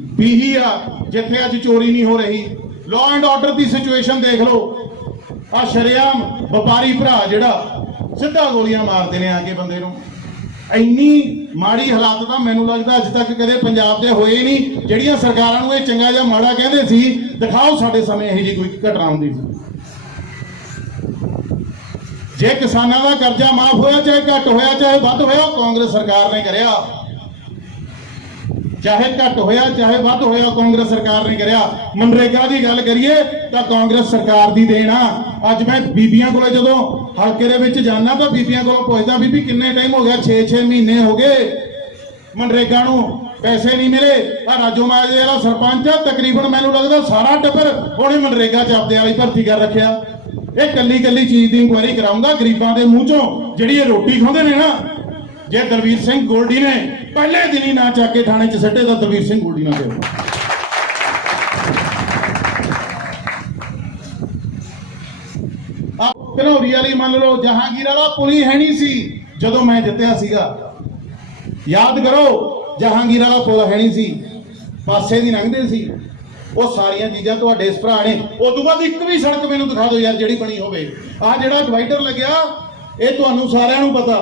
ਬੀਹੀ ਆ, ਜਿੱਥੇ ਅੱਜ ਚੋਰੀ ਨਹੀਂ ਹੋ ਰਹੀ? ਲਾਅ ਐਂਡ ਆਰਡਰ ਦੀ ਸਿਚੁਏਸ਼ਨ ਦੇਖ ਲਓ। ਆ ਸ਼ਰਿਆਮ ਵਪਾਰੀ ਭਰਾ ਜਿਹੜਾ ਸਿੱਧਾ ਗੋਲੀਆਂ ਮਾਰਦੇ ਨੇ ਆ ਕੇ ਬੰਦੇ ਨੂੰ। ਇੰਨੀ ਮਾੜੀ ਹਾਲਾਤ ਤਾਂ ਮੈਨੂੰ ਲੱਗਦਾ ਅੱਜ ਤੱਕ ਕਦੇ ਪੰਜਾਬ ਦੇ ਹੋਏ ਨਹੀਂ। ਜਿਹੜੀਆਂ ਸਰਕਾਰਾਂ ਨੂੰ ਇਹ ਚੰਗਾ ਜਾਂ ਮਾੜਾ ਕਹਿੰਦੇ ਸੀ, ਦਿਖਾਓ ਸਾਡੇ ਸਮੇਂ ਇਹੋ ਜਿਹੀ ਕੋਈ ਘਟਨਾ ਹੁੰਦੀ ਸੀ। ਜੇ ਕਿਸਾਨਾਂ ਦਾ ਕਰਜ਼ਾ ਮਾਫ ਹੋਇਆ ਚਾਹੇ ਘੱਟ ਹੋਇਆ ਚਾਹੇ ਵੱਧ ਹੋਇਆ ਕਾਂਗਰਸ ਸਰਕਾਰ ਨੇ ਕਰਿਆ। ਚਾਹੇ ਘੱਟ ਹੋਇਆ ਚਾਹੇ ਵੱਧ ਹੋਇਆ ਕਾਂਗਰਸ ਸਰਕਾਰ ਨੇ ਕਰਿਆ। ਮਨਰੇਗਾ ਦੀ ਗੱਲ ਕਰੀਏ ਤਾਂ ਕਾਂਗਰਸ ਸਰਕਾਰ ਦੀ ਦੇਣ ਆ। ਅੱਜ ਮੈਂ ਬੀਬੀਆਂ ਕੋਲੇ ਜਦੋਂ ਹਲਕੇ ਦੇ ਵਿੱਚ ਜਾਣਾ ਤਾਂ ਬੀਬੀਆਂ ਕੋਲੋਂ ਪੁੱਛਦਾ ਬੀਬੀ ਕਿੰਨੇ ਟਾਈਮ ਹੋ ਗਿਆ? 6-6 ਮਹੀਨੇ ਹੋ ਗਏ। ਮਨਰੇਗਾ ਨੂੰ ਪੈਸੇ ਨਹੀਂ ਮਿਲੇ। ਆ ਰਾਜੋ ਮਾਜੇ ਵਾਲਾ ਸਰਪੰਚ ਆ, ਤਕਰੀਬਨ ਮੈਨੂੰ ਲੱਗਦਾ ਸਾਰਾ ਟੱਬਰ ਉਹਨੇ ਮਨਰੇਗਾ ਚ ਆਪਦੇ ਵਾਲੀ ਭਰਤੀ ਕਰ ਰੱਖਿਆ। ਇਹ ਕੱਲੀ ਕੱਲੀ ਚੀਜ਼ ਦੀ ਇਨਕੁਆਇਰੀ ਕਰਾਉਂਗਾ ਗਰੀਬਾਂ ਦੇ ਮੂੰਹ ਚੋਂ, ਜਿਹੜੀ ਇਹ ਰੋਟੀ ਖਾਂਦੇ ਨੇ ਨਾ, ਜੇ ਦਲਵੀਰ ਸਿੰਘ ਗੋਲਡੀ ਨੇ ਪਹਿਲੇ ਦਿਨ ਹੀ ਨਾ ਚੱਕ ਕੇ ਥਾਣੇ 'ਚ ਸੱਟੇ, ਤਾਂ ਦਲਵੀਰ ਸਿੰਘ ਗੋਲਡੀ ਨਾ ਦਿਓ ਆ ਘਨੌਰੀ ਵਾਲੀ ਮੰਨ ਲਓ, ਜਹਾਂਗੀਰ ਵਾਲਾ ਪੁਲੀ ਹੈ ਨਹੀਂ ਸੀ, ਜਦੋਂ ਮੈਂ ਜਿੱਤਿਆ ਸੀਗਾ। ਯਾਦ ਕਰੋ, ਜਹਾਂਗੀਰ ਵਾਲਾ ਪੁਲ ਹੈ ਨਹੀਂ ਸੀ, ਪਾਸੇ ਦੀ ਲੰਘਦੇ ਸੀ। ਉਹ ਸਾਰੀਆਂ ਚੀਜ਼ਾਂ ਤੁਹਾਡੇ ਇਸ ਭਰਾ ਨੇ। ਉਸ ਤੋਂ ਬਾਅਦ ਇੱਕ ਵੀ ਸੜਕ ਮੈਨੂੰ ਦਿਖਾ ਦਿਓ ਯਾਰ, ਜਿਹੜੀ ਬਣੀ ਹੋਵੇ। ਆ ਜਿਹੜਾ ਡਿਵਾਈਡਰ ਲੱਗਿਆ, ਇਹ ਤੁਹਾਨੂੰ ਸਾਰਿਆਂ ਨੂੰ ਪਤਾ।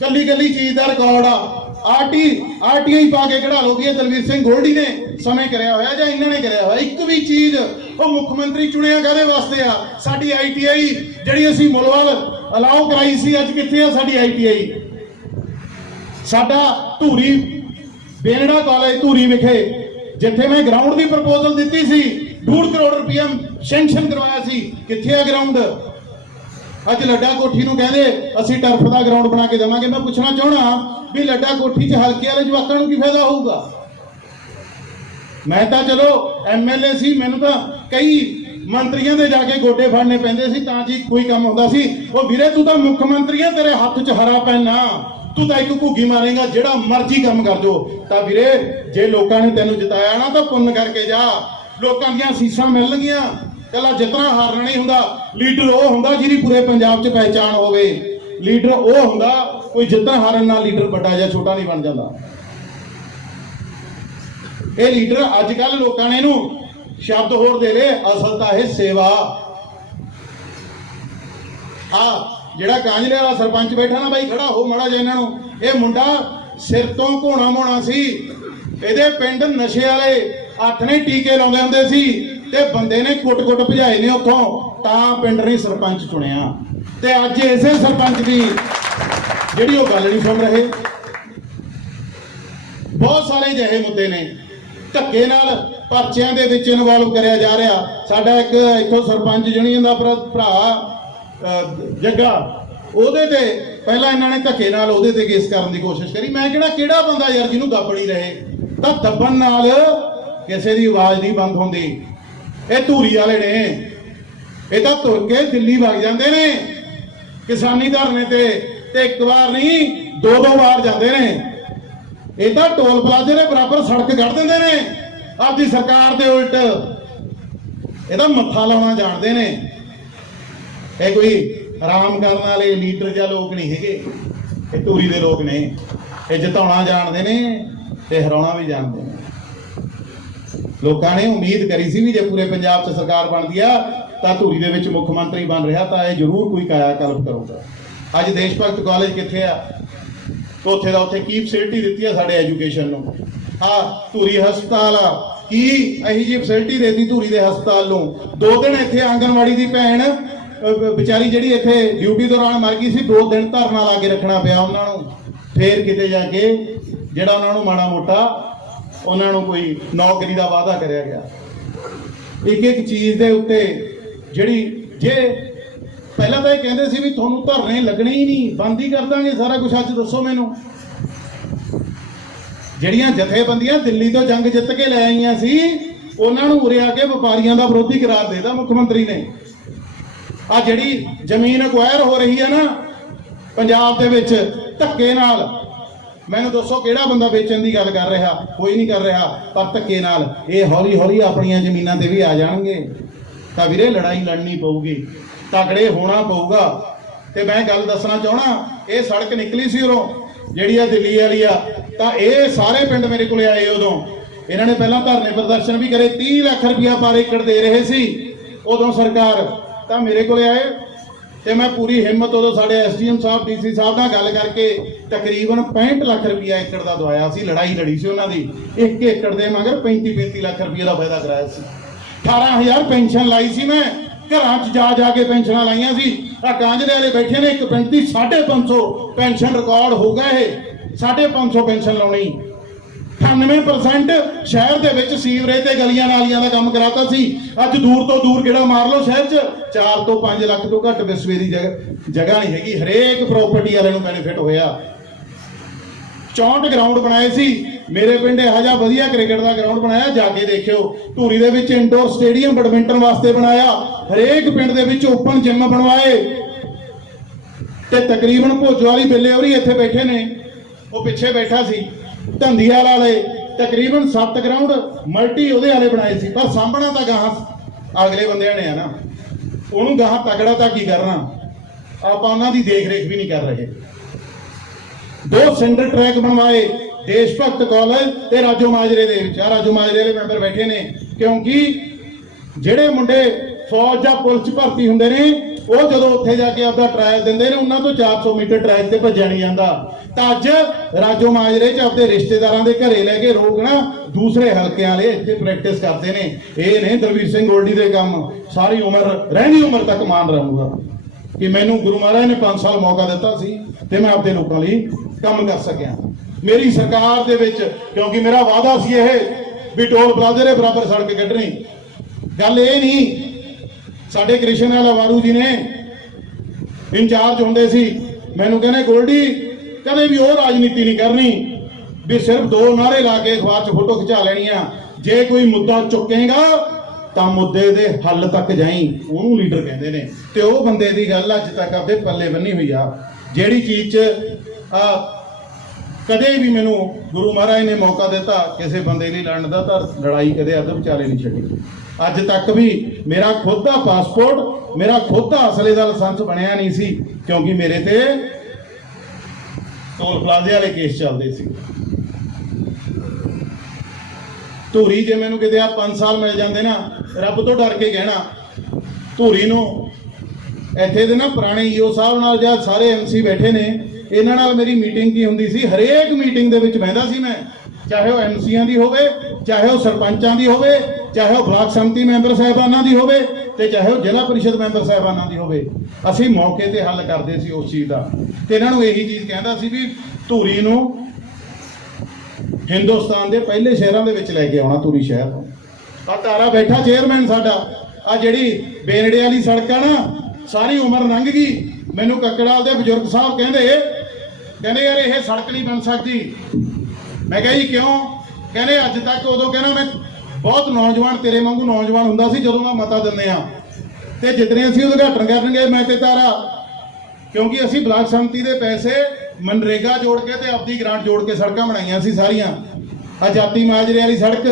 ਕੱਲੀ ਕੱਲੀ ਚੀਜ਼ ਦਾ ਰਿਕਾਰਡ ਆ। ਆਰਟੀ ਆਰਟੀਆਈ ਪਾ ਕੇ ਕਢਾ ਲਓ ਇਹ ਦਲਵੀਰ ਸਿੰਘ ਗੋਲਡੀ ਨੇ ਸਮੇਂ ਕਰਿਆ ਹੋਇਆ ਜਾਂ ਇਹਨਾਂ ਨੇ ਕਰਿਆ ਹੋਇਆ। ਇੱਕ ਵੀ ਚੀਜ਼ ਉਹ ਮੁੱਖ ਮੰਤਰੀ ਚੁਣਿਆ ਕਾਦੇ ਵਾਸਤੇ ਆ? ਸਾਡੀ ਆਈਟੀਆਈ ਜਿਹੜੀ ਅਸੀਂ ਮੁਲਵਾਲ ਅਲਾਉ ਕਰਾਈ ਸੀ, ਅੱਜ ਕਿੱਥੇ ਆ ਸਾਡੀ ਆਈਟੀਆਈ ਸਾਡਾ ਧੂਰੀ ਬੇਨੜਾ ਕਾਲਜ ਧੂਰੀ ਵਿਖੇ। ਜਿੱਥੇ ਮੈਂ ਗਰਾਊਂਡ ਦੀ ਪ੍ਰਪੋਜ਼ਲ ਦਿੱਤੀ ਸੀ 2 ਕਰੋੜ ਰੁਪਇਆ ਸੈਂਕਸ਼ਨ ਕਰਵਾਇਆ ਸੀ, ਕਿੱਥੇ ਆ ਗਰਾਊਂਡ ਅੱਜ ਲੱਡਾ ਕੋਠੀ ਨੂੰ ਕਹਿੰਦੇ, ਅਸੀਂ ਟਰਫ ਦਾ ਗਰਾਊਂਡ ਬਣਾ ਕੇ ਦੇਵਾਂਗੇ। ਮੈਂ ਪੁੱਛਣਾ ਚਾਹਣਾ ਵੀ ਲੱਡਾ ਕੋਠੀ 'ਚ ਹਲਕੇ ਵਾਲੇ ਜਵਾਕਾਂ ਨੂੰ ਕੀ ਫਾਇਦਾ ਹੋਊਗਾ? ਮੈਂ ਤਾਂ ਚਲੋ ਐਮਐਲਏ ਸੀ, ਮੈਨੂੰ ਤਾਂ ਕਈ ਮੰਤਰੀਆਂ ਦੇ ਜਾ ਕੇ ਗੋਡੇ ਫੜਨੇ ਪੈਂਦੇ ਸੀ, ਤਾਂ ਜੀ ਕੋਈ ਕੰਮ ਹੁੰਦਾ ਸੀ। ਉਹ ਵੀਰੇ, ਤੂੰ ਤਾਂ ਮੁੱਖ ਮੰਤਰੀ ਆ, ਤੇਰੇ ਹੱਥ 'ਚ ਹਰਾ ਪੈਣਾ ਤੂੰ ਤਾਂ ਇੱਕ ਘੁੱਗੀ ਮਾਰੇਗਾ, ਜਿਹੜਾ ਮਰਜ਼ੀ ਕੰਮ ਕਰ ਜੋ ਤਾਂ ਵੀਰੇ, ਜੇ ਲੋਕਾਂ ਨੇ ਤੈਨੂੰ ਜਿਤਾਇਆ ਨਾ, ਤਾਂ ਪੁੰਨ ਕਰਕੇ ਜਾ। ਲੋਕਾਂ ਦੀਆਂ ਸੀਸਾਂ ਮਿਲਣਗੀਆਂ। ਕੱਲਾ ਜਿਤਨਾ ਹਾਰਨਾ ਨਹੀਂ ਹੁੰਦਾ, ਲੀਡਰ ਉਹ ਹੁੰਦਾ ਜਿਹਦੀ ਪੂਰੇ ਪੰਜਾਬ 'ਚ ਪਹਿਚਾਣ ਹੋਵੇ। ਲੀਡਰ ਉਹ ਹੁੰਦਾ, ਕੋਈ ਜਿੱਤਣ ਹਾਰਨ ਨਾਲ ਲੀਡਰ ਵੱਡਾ ਜਾਂ ਛੋਟਾ ਨਹੀਂ ਬਣ ਜਾਂਦਾ। ਇਹ ਲੀਡਰ ਅੱਜ ਕੱਲ ਲੋਕਾਂ ਨੇ ਇਹਨੂੰ ਸ਼ਬਦ ਹੋਰ ਦੇ ਲਏ ਅਸਲ ਤਾਂ ਇਹ ਸੇਵਾ। ਆ ਜਿਹੜਾ ਕਾਂਜਲੇ ਵਾਲਾ ਸਰਪੰਚ ਬੈਠਾ ਨਾ ਬਾਈ ਖੜਾ ਹੋ ਮਾੜਾ ਜਿਹਾ ਇਹਨਾਂ ਨੂੰ, ਇਹ ਮੁੰਡਾ ਸਿਰ ਤੋਂ ਘੋਣਾ ਮੋਣਾ ਸੀ। ਇਹਦੇ ਪਿੰਡ ਨਸ਼ੇ ਵਾਲੇ ਹੱਥ ਨੇ ਟੀਕੇ ਲਾਉਂਦੇ ਹੁੰਦੇ ਸੀ ਤੇ ਬੰਦੇ ਨੇ ਕੁੱਟ-ਕੁੱਟ ਭਜਾਏ ਨੇ ਉੱਥੋਂ, ਤਾਂ ਪਿੰਡ ਨੇ ਸਰਪੰਚ ਚੁਣਿਆ। ਤੇ ਅੱਜ ਇਸੇ ਸਰਪੰਚ ਦੀ ਜਿਹੜੀ ਉਹ ਗੱਲ ਨਹੀਂ ਸੁਣ ਰਹੇ। ਬਹੁਤ ਸਾਰੇ ਜਿਹੇ ਮੁੱਦੇ ਨੇ। ਧੱਕੇ ਨਾਲ ਪਰਚਿਆਂ ਦੇ ਵਿੱਚ ਇਨਵੋਲਵ ਕਰਿਆ ਜਾ ਰਿਹਾ। ਸਾਡਾ ਇੱਕ ਇੱਥੋਂ ਸਰਪੰਚ ਯੂਨੀਅਨ ਦਾ ਭਰਾ ਜੱਗਾ, ਉਹਦੇ ਤੇ ਪਹਿਲਾਂ ਇਹਨਾਂ ਨੇ ਧੱਕੇ ਨਾਲ ਉਹਦੇ ਤੇ ਕੇਸ ਕਰਨ ਦੀ ਕੋਸ਼ਿਸ਼ ਕਰੀ। ਮੈਂ ਕਿਹੜਾ ਕਿਹੜਾ ਬੰਦਾ ਯਾਰ ਜਿਹਨੂੰ ਦੱਬ ਨਹੀਂ ਰਹੇ? ਤਾਂ ਦੱਬਣ ਨਾਲ ਕਿਸੇ ਦੀ ਆਵਾਜ਼ ਨਹੀਂ ਬੰਦ ਹੁੰਦੀ। ਇਹ ਧੂਰੀ ਵਾਲੇ ਨੇ। ਇਹ ਤਾਂ ਤੁਰ ਕੇ ਦਿੱਲੀ ਵਗ ਜਾਂਦੇ ਨੇ। ਕਿਸਾਨੀ ਧਰਨੇ ਤੇ ਤੇ ਇੱਕ ਵਾਰ ਨਹੀਂ, ਦੋ ਦੋ ਵਾਰ ਜਾਂਦੇ ਨੇ। ਇਹ ਤਾਂ ਟੋਲ ਪਲਾਜ਼ੇ ਦੇ ਬਰਾਬਰ ਸੜਕ ਕੱਢ ਦਿੰਦੇ ਨੇ। ਆਪਦੀ ਸਰਕਾਰ ਦੇ ਉਲਟ। ਇਹਦਾ ਮੱਥਾ ਲਾਉਣਾ ਜਾਣਦੇ ਨੇ। ਇਹ ਕੋਈ ਆਰਾਮ ਕਰਨ ਵਾਲੇ ਲੀਡਰ ਜਾਂ ਲੋਕ ਨਹੀਂ ਹੈਗੇ। ਇਹ ਧੂਰੀ ਦੇ ਲੋਕ ਨੇ। ਇਹ ਜਿਤਾਉਣਾ ਜਾਣਦੇ ਨੇ ਤੇ ਹਰਾਉਣਾ ਵੀ ਜਾਣਦੇ ਨੇ। ਲੋਕਾਂ ਨੇ ਉਮੀਦ ਕਰੀ ਸੀ ਵੀ ਜੇ ਪੂਰੇ ਪੰਜਾਬ 'ਚ ਸਰਕਾਰ ਬਣਦੀ ਆ, ਤਾਂ ਧੂਰੀ ਦੇ ਵਿੱਚ ਮੁੱਖ ਮੰਤਰੀ ਬਣ ਰਿਹਾ, ਤਾਂ ਇਹ ਜ਼ਰੂਰ ਕੋਈ ਕਾਇਆ ਕਲਪ ਕਰੂਗਾ। ਅੱਜ ਦੇਸ਼ ਭਗਤ ਕਾਲਜ ਕਿੱਥੇ ਆ? ਉੱਥੇ ਦਾ ਉੱਥੇ ਕੀ ਫੈਸਿਲਿਟੀ ਦਿੱਤੀ ਆ ਸਾਡੇ ਐਜੂਕੇਸ਼ਨ ਨੂੰ? ਆ ਧੂਰੀ ਹਸਪਤਾਲ ਆ। ਕੀ ਇਹੀ ਜੀ ਫੈਸਿਲਿਟੀ ਦੇਤੀ ਧੂਰੀ ਦੇ ਹਸਪਤਾਲ ਨੂੰ? ਦੋ ਦਿਨ ਇੱਥੇ ਆਂਗਨਵਾੜੀ ਦੀ ਭੈਣ ਵਿਚਾਰੀ ਜਿਹੜੀ ਇੱਥੇ ਡਿਊਟੀ ਦੌਰਾਨ ਮਰ ਗਈ ਸੀ, ਦੋ ਦਿਨ ਧਰਨਾ ਲਾ ਕੇ ਰੱਖਣਾ ਪਿਆ ਉਹਨਾਂ ਨੂੰ। ਫੇਰ ਕਿਤੇ ਜਾ ਕੇ ਜਿਹੜਾ ਉਹਨਾਂ ਨੂੰ ਮਾੜਾ ਮੋਟਾ ਉਹਨਾਂ ਨੂੰ ਕੋਈ ਨੌਕਰੀ ਦਾ ਵਾਅਦਾ ਕਰਿਆ ਗਿਆ। ਇੱਕ ਇੱਕ ਚੀਜ਼ ਦੇ ਉੱਤੇ ਜਿਹੜੀ ਜੇ ਪਹਿਲਾਂ ਤਾਂ ਇਹ ਕਹਿੰਦੇ ਸੀ ਵੀ ਤੁਹਾਨੂੰ ਧਰਨੇ ਲੱਗਣੇ ਹੀ ਨਹੀਂ, ਬੰਦ ਹੀ ਕਰ ਦਾਂਗੇ, ਸਾਰਾ ਕੁਝ ਅੱਜ ਦੱਸੋ ਮੈਨੂੰ। ਜਿਹੜੀਆਂ ਜਥੇਬੰਦੀਆਂ ਦਿੱਲੀ ਤੋਂ ਜੰਗ ਜਿੱਤ ਕੇ ਲੈ ਆਈਆਂ ਸੀ, ਉਹਨਾਂ ਨੂੰ ਉਰੇ ਆ ਕੇ ਵਪਾਰੀਆਂ ਦਾ ਵਿਰੋਧੀ ਕਰਾਰ ਦੇਦਾ ਮੁੱਖ ਮੰਤਰੀ ਨੇ। ਆ ਜਿਹੜੀ ਜ਼ਮੀਨ ਅਕਵਾਇਰ ਹੋ ਰਹੀ ਹੈ ਨਾ, ਪੰਜਾਬ ਦੇ ਵਿੱਚ ਧੱਕੇ ਨਾਲ, ਮੈਨੂੰ ਦੱਸੋ ਕਿਹੜਾ ਬੰਦਾ ਵੇਚਣ ਦੀ ਗੱਲ ਕਰ ਰਿਹਾ? ਕੋਈ ਨਹੀਂ ਕਰ ਰਿਹਾ, ਪਰ ਧੱਕੇ ਨਾਲ। ਇਹ ਹੌਲੀ ਹੌਲੀ ਆਪਣੀਆਂ ਜ਼ਮੀਨਾਂ ਤੇ ਵੀ ਆ ਜਾਣਗੇ। ਤਾਂ ਵੀਰੇ, ਲੜਾਈ ਲੜਨੀ ਪਊਗੀ। ਤਕੜੇ ਹੋਣਾ ਪਊਗਾ। ਤੇ ਮੈਂ ਗੱਲ ਦੱਸਣਾ ਚਾਹਣਾ ਇਹ ਸੜਕ ਨਿਕਲੀ ਸੀ ਉਰੋਂ, ਜਿਹੜੀ ਆ ਦਿੱਲੀ ਵਾਲੀ ਆ, ਤਾਂ ਇਹ ਸਾਰੇ ਪਿੰਡ ਮੇਰੇ ਕੋਲੇ ਆਏ ਉਦੋਂ। ਇਹਨਾਂ ਨੇ ਪਹਿਲਾਂ ਧਰਨੇ ਪ੍ਰਦਰਸ਼ਨ ਵੀ ਕਰੇ 30 ਲੱਖ ਰੁਪਇਆ ਪਰ ਏਕੜ ਦੇ ਰਹੇ ਸੀ। ਉਦੋਂ ਸਰਕਾਰ ਤਾਂ ਮੇਰੇ ਕੋਲੇ ਆਏ ਤੇ ਮੈਂ ਪੂਰੀ ਹਿੰਮਤ ਉਦੋਂ ਸਾਡੇ ਐਸਡੀਐਮ ਸਾਹਿਬ, ਡੀਸੀ ਸਾਹਿਬ ਨਾਲ ਗੱਲ ਕਰਕੇ ਤਕਰੀਬਨ 65 ਲੱਖ ਰੁਪਇਆ ਏਕੜ ਦਾ ਦਵਾਇਆ ਸੀ, ਲੜਾਈ ਲੜੀ ਸੀ ਉਹਨਾਂ ਦੀ। ਇੱਕ ਏਕੜ ਦੇ ਮਗਰ 35 35 ਲੱਖ ਰੁਪਇਆ ਦਾ ਫਾਇਦਾ ਕਰਾਇਆ ਸੀ। 18000 ਪੈਨਸ਼ਨ ਲਾਈ ਸੀ ਮੈਂ, ਘਰਾਂ 'ਚ ਜਾ ਜਾ ਕੇ ਪੈਨਸ਼ਨਾਂ ਲਾਈਆਂ ਸੀ। ਆ ਕਾਂਜਲੇ ਵਾਲੇ ਬੈਠੇ ਨੇ, ਇੱਕ ਪਿੰਡ ਦੀ 550 ਪੈਨਸ਼ਨ ਰਿਕਾਰਡ ਹੋ ਗਿਆ ਇਹ 550 ਪੈਨਸ਼ਨ ਲਾਉਣੀ। 98% ਸ਼ਹਿਰ ਦੇ ਵਿੱਚ ਸੀਵਰੇਜ ਤੇ ਗਲੀਆਂ ਨਾਲੀਆਂ ਦਾ ਕੰਮ ਕਰਾਤਾ ਸੀ। ਅੱਜ ਦੂਰ ਤੋਂ ਦੂਰ ਕਿਹੜਾ ਮਾਰ ਲਓ ਸ਼ਹਿਰ 'ਚ। 4 ਤੋਂ 5 ਲੱਖ ਤੋਂ ਘੱਟ ਵਿਸਵੇ ਦੀ ਜਗ੍ਹਾ ਜਗ੍ਹਾ ਨਹੀਂ ਹੈਗੀ। ਹਰੇਕ ਪ੍ਰਾਪਰਟੀ ਵਾਲੇ ਨੂੰ ਬੈਨੀਫਿਟ ਹੋਇਆ। 64 ਗਰਾਊਂਡ ਬਣਾਏ ਸੀ। ਮੇਰੇ ਪਿੰਡ ਇਹੋ ਜਿਹਾ ਵਧੀਆ ਕ੍ਰਿਕਟ ਦਾ ਗਰਾਊਂਡ ਬਣਾਇਆ। ਜਾ ਕੇ ਦੇਖਿਓ। ਧੂਰੀ ਦੇ ਵਿੱਚ ਇੰਡੋਰ ਸਟੇਡੀਅਮ ਬੈਡਮਿੰਟਨ ਵਾਸਤੇ ਬਣਾਇਆ। ਹਰੇਕ ਪਿੰਡ ਦੇ ਵਿੱਚ ਓਪਨ ਜਿਮ ਬਣਵਾਏ। ਤੇ ਤਕਰੀਬਨ ਭੋਜੋ ਵਾਲੀ ਬਿੱਲੇ ਹੋਰੀ ਇੱਥੇ ਬੈਠੇ ਨੇ। ਉਹ ਪਿੱਛੇ ਬੈਠਾ ਸੀ। ਧੰਦੀਵਾਲ ਵਾਲੇ ਤਕਰੀਬਨ 7 ਗਰਾਊਂਡ ਮਲਟੀ ਉਹਦੇ ਵਾਲੇ ਬਣਾਏ ਸੀ, ਪਰ ਸਾਂਭਣਾ ਤਾਂ ਗਾਹਾਂ ਅਗਲੇ ਬੰਦਿਆਂ ਨੇ ਆ ਨਾ। ਉਹਨੂੰ ਗਾਹਾਂ ਤਕੜਾ ਤਾਂ ਕੀ ਕਰਨਾ? ਆਪਾਂ ਉਹਨਾਂ ਦੀ ਦੇਖ ਰੇਖ ਵੀ ਨਹੀਂ ਕਰ ਰਹੇ। ਦੋ ਸੈਂਟਰ ਟਰੈਕ ਬਣਵਾਏ, ਦੇਸ਼ ਭਗਤ ਕਾਲਜ ਤੇ ਰਾਜੋ ਮਾਜਰੇ ਦੇ ਵਿੱਚ। ਆ ਰਾਜੋ ਮਾਜਰੇ ਦੇ ਮੈਂਬਰ ਬੈਠੇ ਨੇ, ਕਿਉਂਕਿ ਜਿਹੜੇ ਮੁੰਡੇ ਫੌਜ ਜਾਂ ਪੁਲਿਸ ਭਰਤੀ ਹੁੰਦੇ ਨੇ ਉਹ ਜਦੋਂ ਉੱਥੇ ਜਾ ਕੇ ਆਪਦਾ ਟ੍ਰਾਇਲ ਦਿੰਦੇ ਨੇ, ਉਹਨਾਂ ਤੋਂ 400 ਮੀਟਰ ਟਰੈਕ ਤੇ ਭੱਜਿਆ ਨਹੀਂ ਜਾਂਦਾ। ਤਾਂ ਅੱਜ ਰਾਜੋ ਮਾਜਰੇ 'ਚ ਆਪਦੇ ਰਿਸ਼ਤੇਦਾਰਾਂ ਦੇ ਘਰੇ ਲੈ ਕੇ ਰੋਕਣਾ ਦੂਸਰੇ ਹਲਕਿਆਂ ਵਾਲੇ ਇੱਥੇ ਪ੍ਰੈਕਟਿਸ ਕਰਦੇ ਨੇ। ਇਹ ਨਹੀਂ ਦਲਵੀਰ ਸਿੰਘ ਗੋਲਡੀ ਦੇ ਕੰਮ, ਸਾਰੀ ਉਮਰ ਰਹਿਣੀ ਉਮਰ ਤੱਕ ਮਾਨ ਰਹੂਗਾ। ਕਿ ਮੈਨੂੰ ਗੁਰੂ ਮਹਾਰਾਜ ਨੇ 5 ਸਾਲ ਮੌਕਾ ਦਿੱਤਾ ਸੀ ਤੇ ਮੈਂ ਆਪਦੇ ਲੋਕਾਂ ਲਈ ਕੰਮ ਕਰ ਸਕਿਆ। ਮੇਰੀ ਸਰਕਾਰ ਦੇ ਵਿੱਚ, ਕਿਉਂਕਿ ਮੇਰਾ ਵਾਅਦਾ ਸੀ ਇਹ, ਵੀ ਟੋਲ ਪਲਾਜ਼ੇ ਦੇ ਬਰਾਬਰ ਸੜਕ ਕੱਢਣੀ। ਗੱਲ ਇਹ ਨਹੀਂ ਸਾਡੇ ਕ੍ਰਿਸ਼ਨ ਵਾਲਾ ਵਾਰੂ ਜੀ ਨੇ ਇੰਚਾਰਜ ਹੁੰਦੇ ਸੀ। ਮੈਨੂੰ ਕਹਿੰਦੇ, ਗੋਲਡੀ, ਕਦੇ ਵੀ ਉਹ ਰਾਜਨੀਤੀ ਨਹੀਂ ਕਰਨੀ ਵੀ ਸਿਰਫ ਦੋ ਨਾਰੇ ਲਾ ਕੇ ਅਖਬਾਰ 'ਚ ਫੋਟੋ ਖਿਚਾ ਲੈਣੀਆਂ। ਜੇ ਕੋਈ ਮੁੱਦਾ ਚੁੱਕੇਗਾ ਤਾਂ ਮੁੱਦੇ ਦੇ ਹੱਲ ਤੱਕ ਜਾਈ, ਉਹਨੂੰ ਲੀਡਰ ਕਹਿੰਦੇ ਨੇ। ਤੇ ਉਹ ਬੰਦੇ ਦੀ ਗੱਲ ਅੱਜ ਤੱਕ ਆਪਦੇ ਪੱਲੇ ਬੰਨੀ ਹੋਈ ਆ। ਜਿਹੜੀ ਚੀਜ਼ 'ਚ ਕਦੇ ਵੀ ਮੈਨੂੰ ਗੁਰੂ ਮਹਾਰਾਜ ਨੇ ਮੌਕਾ ਦਿੱਤਾ, ਕਿਸੇ ਬੰਦੇ ਲਈ ਲੜਨ ਦਾ ਤਾਂ ਲੜਾਈ ਕਦੇ ਅੱਧ ਵਿਚਾਲੇ ਨਹੀਂ ਛੱਡੀ। ਅੱਜ ਤੱਕ ਵੀ ਮੇਰਾ ਖੁਦ ਦਾ ਪਾਸਪੋਰਟ, ਮੇਰਾ ਖੁਦ ਦਾ ਅਸਲੇ ਦਾ ਲਾਇਸੈਂਸ ਬਣਿਆ ਨਹੀਂ ਸੀ, ਕਿਉਂਕਿ ਮੇਰੇ ਤੇ ਟੋਲ ਪਲਾਜ਼ੇ ਵਾਲੇ ਕੇਸ ਚੱਲਦੇ ਸੀ। ਧੂਰੀ ਜੇ ਮੈਨੂੰ ਕਿਤੇ ਆ 5 ਸਾਲ ਮਿਲ ਜਾਂਦੇ ਨਾ, ਰੱਬ ਤੋਂ ਡਰ ਕੇ ਕਹਿਣਾ, ਧੂਰੀ ਨੂੰ ਇੱਥੇ ਦੇ ਨਾ ਪੁਰਾਣੇ ਈਓ ਸਾਹਿਬ ਨਾਲ ਜਾਂ ਸਾਰੇ ਐਮਸੀ ਬੈਠੇ ਨੇ, ਇਹਨਾਂ ਨਾਲ ਮੇਰੀ ਮੀਟਿੰਗ ਕੀ ਹੁੰਦੀ ਸੀ? ਹਰੇਕ ਮੀਟਿੰਗ ਦੇ ਵਿੱਚ ਬਹਿੰਦਾ ਸੀ ਮੈਂ, ਚਾਹੇ ਉਹ ਐਮਸੀਆਂ ਦੀ ਹੋਵੇ, ਚਾਹੇ ਉਹ ਸਰਪੰਚਾਂ ਦੀ ਹੋਵੇ ਚਾਹੇ ਉਹ ਬਲਾਕ ਸੰਮਤੀ ਮੈਂਬਰ ਸਾਹਿਬਾਨਾਂ ਦੀ ਹੋਵੇ ਤੇ ਚਾਹੇ ਉਹ ਜ਼ਿਲ੍ਹਾ ਪਰਿਸ਼ਦ ਮੈਂਬਰ ਸਾਹਿਬਾਨਾਂ ਦੀ ਹੋਵੇ, ਅਸੀਂ ਮੌਕੇ ਤੇ ਹੱਲ ਕਰਦੇ ਸੀ ਉਸ ਚੀਜ਼ ਦਾ। ਤੇ ਇਹਨਾਂ ਨੂੰ ਇਹੀ ਚੀਜ਼ ਕਹਿੰਦਾ ਸੀ ਵੀ ਧੂਰੀ ਨੂੰ ਹਿੰਦੁਸਤਾਨ ਦੇ ਪਹਿਲੇ ਸ਼ਹਿਰਾਂ ਦੇ ਵਿੱਚ ਲੈ ਕੇ ਆਉਣਾ ਧੂਰੀ ਸ਼ਹਿਰ ਨੂੰ। ਆ ਤਾਰਾ ਬੈਠਾ ਚੇਅਰਮੈਨ ਸਾਡਾ। ਆ ਜਿਹੜੀ ਬੇਨੜੇ ਵਾਲੀ ਸੜਕ ਆ ਨਾ, ਸਾਰੀ ਉਮਰ ਲੰਘ ਗਈ। ਮੈਨੂੰ ਕੱਕੜਾਲ ਦੇ ਬਜ਼ੁਰਗ ਸਾਹਿਬ ਕਹਿੰਦੇ ਕਹਿੰਦੇ ਯਾਰ ਇਹ ਸੜਕ ਨਹੀਂ ਬਣ ਸਕਦੀ। ਮੈਂ ਕਿਹਾ ਜੀ ਕਿਉਂ? ਕਹਿੰਦੇ ਅੱਜ ਤੱਕ ਉਦੋਂ ਕਹਿੰਦਾ ਮੈਂ ਬਹੁਤ ਨੌਜਵਾਨ, ਤੇਰੇ ਵਾਂਗੂ ਨੌਜਵਾਨ ਹੁੰਦਾ ਸੀ ਜਦੋਂ ਮੈਂ ਮਤਾ ਦਿੰਦੇ ਆ ਤੇ ਜਿਤਨੇ ਅਸੀਂ ਉਦਘਾਟਨ ਕਰਨਗੇ ਮੈਂ ਤੇ ਤਾਰਾ। ਕਿਉਂਕਿ ਅਸੀਂ ਬਲਾਕ ਸੰਮਤੀ ਦੇ ਪੈਸੇ ਮਨਰੇਗਾ ਜੋੜ ਕੇ ਤੇ ਆਪਦੀ ਗ੍ਰਾਂਟ ਜੋੜ ਕੇ ਸੜਕਾਂ ਬਣਾਈਆਂ ਸੀ ਸਾਰੀਆਂ। ਆਜ਼ਾਦੀ ਮਾਜਰੇ ਵਾਲੀ ਸੜਕ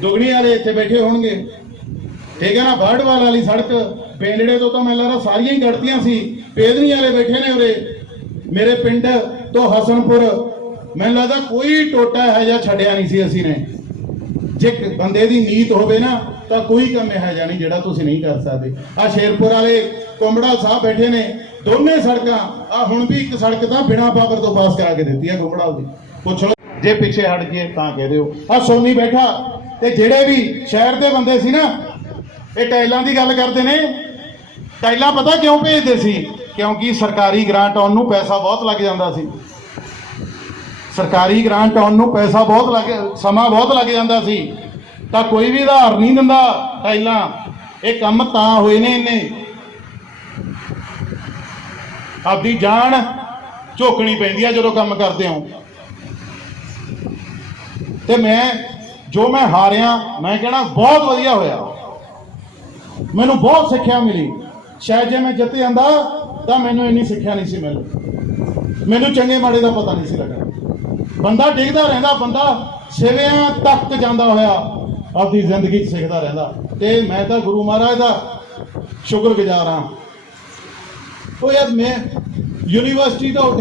ਦੁਗਣੀ ਵਾਲੇ ਇੱਥੇ ਬੈਠੇ ਹੋਣਗੇ। ਠੀਕ ਹੈ ਨਾ ਬਰਡਵਾਲ ਵਾਲੀ ਸੜਕ ਬੇਲੜੇ ਤੋਂ ਤਾਂ ਮੈਨੂੰ ਲੱਗਦਾ ਸਾਰੀਆਂ ਹੀ ਗੜਤੀਆਂ ਸੀ। ਪੇਦਨੀ ਵਾਲੇ ਬੈਠੇ ਨੇ ਉਰੇ। ਮੇਰੇ ਪਿੰਡ ਤੋਂ ਹਸਨਪੁਰ, ਮੈਨੂੰ ਲੱਗਦਾ ਕੋਈ ਟੋਟਾ ਹੈ ਜਾਂ ਛੱਡਿਆ ਨਹੀਂ ਸੀ ਅਸੀਂ ਨੇ। ਜੇ ਬੰਦੇ ਦੀ ਨੀਤ ਹੋਵੇ ਨਾ, ਤਾਂ ਕੋਈ ਕੰਮ ਇਹੋ ਜਿਹਾ ਨਹੀਂ ਜਿਹੜਾ ਤੁਸੀਂ ਨਹੀਂ ਕਰ ਸਕਦੇ। ਆ ਸ਼ੇਰਪੁਰ ਵਾਲੇ ਕੁੰਬੜਾ ਸਾਹਿਬ ਬੈਠੇ ਨੇ, ਦੋਨੇ ਸੜਕਾਂ ਆ ਹੁਣ ਵੀ ਇੱਕ ਸੜਕ ਤਾਂ ਬਿਨਾ ਪਾਵਰ ਤੋਂ ਪਾਸ ਕਰਾ ਕੇ ਦਿੱਤੀ ਆ ਕੁੰਬੜਾ ਦੀ। ਪੁੱਛ ਲਓ, ਜੇ ਪਿੱਛੇ ਹਟ ਗਏ, ਤਾਂ ਕਹਿ ਦਿਓ। ਆ ਸੋਨੀ ਬੈਠਾ, ਤੇ ਜਿਹੜੇ ਵੀ ਸ਼ਹਿਰ ਦੇ ਬੰਦੇ ਸੀ ਨਾ, ਇਹ ਟਾਈਲਾਂ ਦੀ ਗੱਲ ਕਰਦੇ ਨੇ। ਟਾਈਲਾਂ ਪਤਾ ਕਿਉਂ ਭੇਜਦੇ ਸੀ? ਕਿਉਂਕਿ ਸਰਕਾਰੀ ਗ੍ਰਾਂਟ ਆਉਣ ਨੂੰ ਪੈਸਾ ਬਹੁਤ ਲੱਗ ਜਾਂਦਾ ਸੀ। ਸਰਕਾਰੀ ਗ੍ਰਾਂਟ ਆਉਣ ਨੂੰ ਪੈਸਾ ਬਹੁਤ ਲੱਗ, ਸਮਾਂ ਬਹੁਤ ਲੱਗ ਜਾਂਦਾ ਸੀ। ਤਾਂ ਕੋਈ ਵੀ ਆਧਾਰ ਨਹੀਂ ਦਿੰਦਾ ਪਹਿਲਾਂ। ਇਹ ਕੰਮ ਤਾਂ ਹੋਏ ਨੇ ਇੰਨੇ। ਆਪਦੀ ਜਾਨ ਝੋਕਣੀ ਪੈਂਦੀ ਆ ਜਦੋਂ ਕੰਮ ਕਰਦੇ ਹੋ। ਤੇ ਮੈਂ, ਜੋ ਮੈਂ ਹਾਰਿਆ, ਮੈਂ ਕਹਿਣਾ ਬਹੁਤ ਵਧੀਆ ਹੋਇਆ। ਮੈਨੂੰ ਬਹੁਤ ਸਿੱਖਿਆ ਮਿਲੀ। ਸ਼ਾਇਦ ਜੇ ਮੈਂ ਜਿੱਤ ਜਾਂਦਾ, ਤਾਂ ਮੈਨੂੰ ਇੰਨੀ ਸਿੱਖਿਆ ਨਹੀਂ ਸੀ ਮਿਲਣੀ। ਮੈਨੂੰ ਚੰਗੇ ਮਾੜੇ ਦਾ ਪਤਾ ਨਹੀਂ ਸੀ ਲੱਗਾ ਬੰਦਾ ਡਿੱਗਦਾ ਰਹਿੰਦਾ, ਬੰਦਾ ਸਿਵਿਆਂ ਤੱਕ ਜਾਂਦਾ ਹੋਇਆ, ਆਪਦੀ ਜ਼ਿੰਦਗੀ 'ਚ ਸਿੱਖਦਾ ਰਹਿੰਦਾ। ਤੇ ਮੈਂ ਤਾਂ ਗੁਰੂ ਮਹਾਰਾਜ ਦਾ ਸ਼ੁਕਰਗੁਜ਼ਾਰ ਹਾਂ। ਉਹ ਯਾਰ ਮੈਂ ਯੂਨੀਵਰਸਿਟੀ ਤੋਂ ਉੱਠ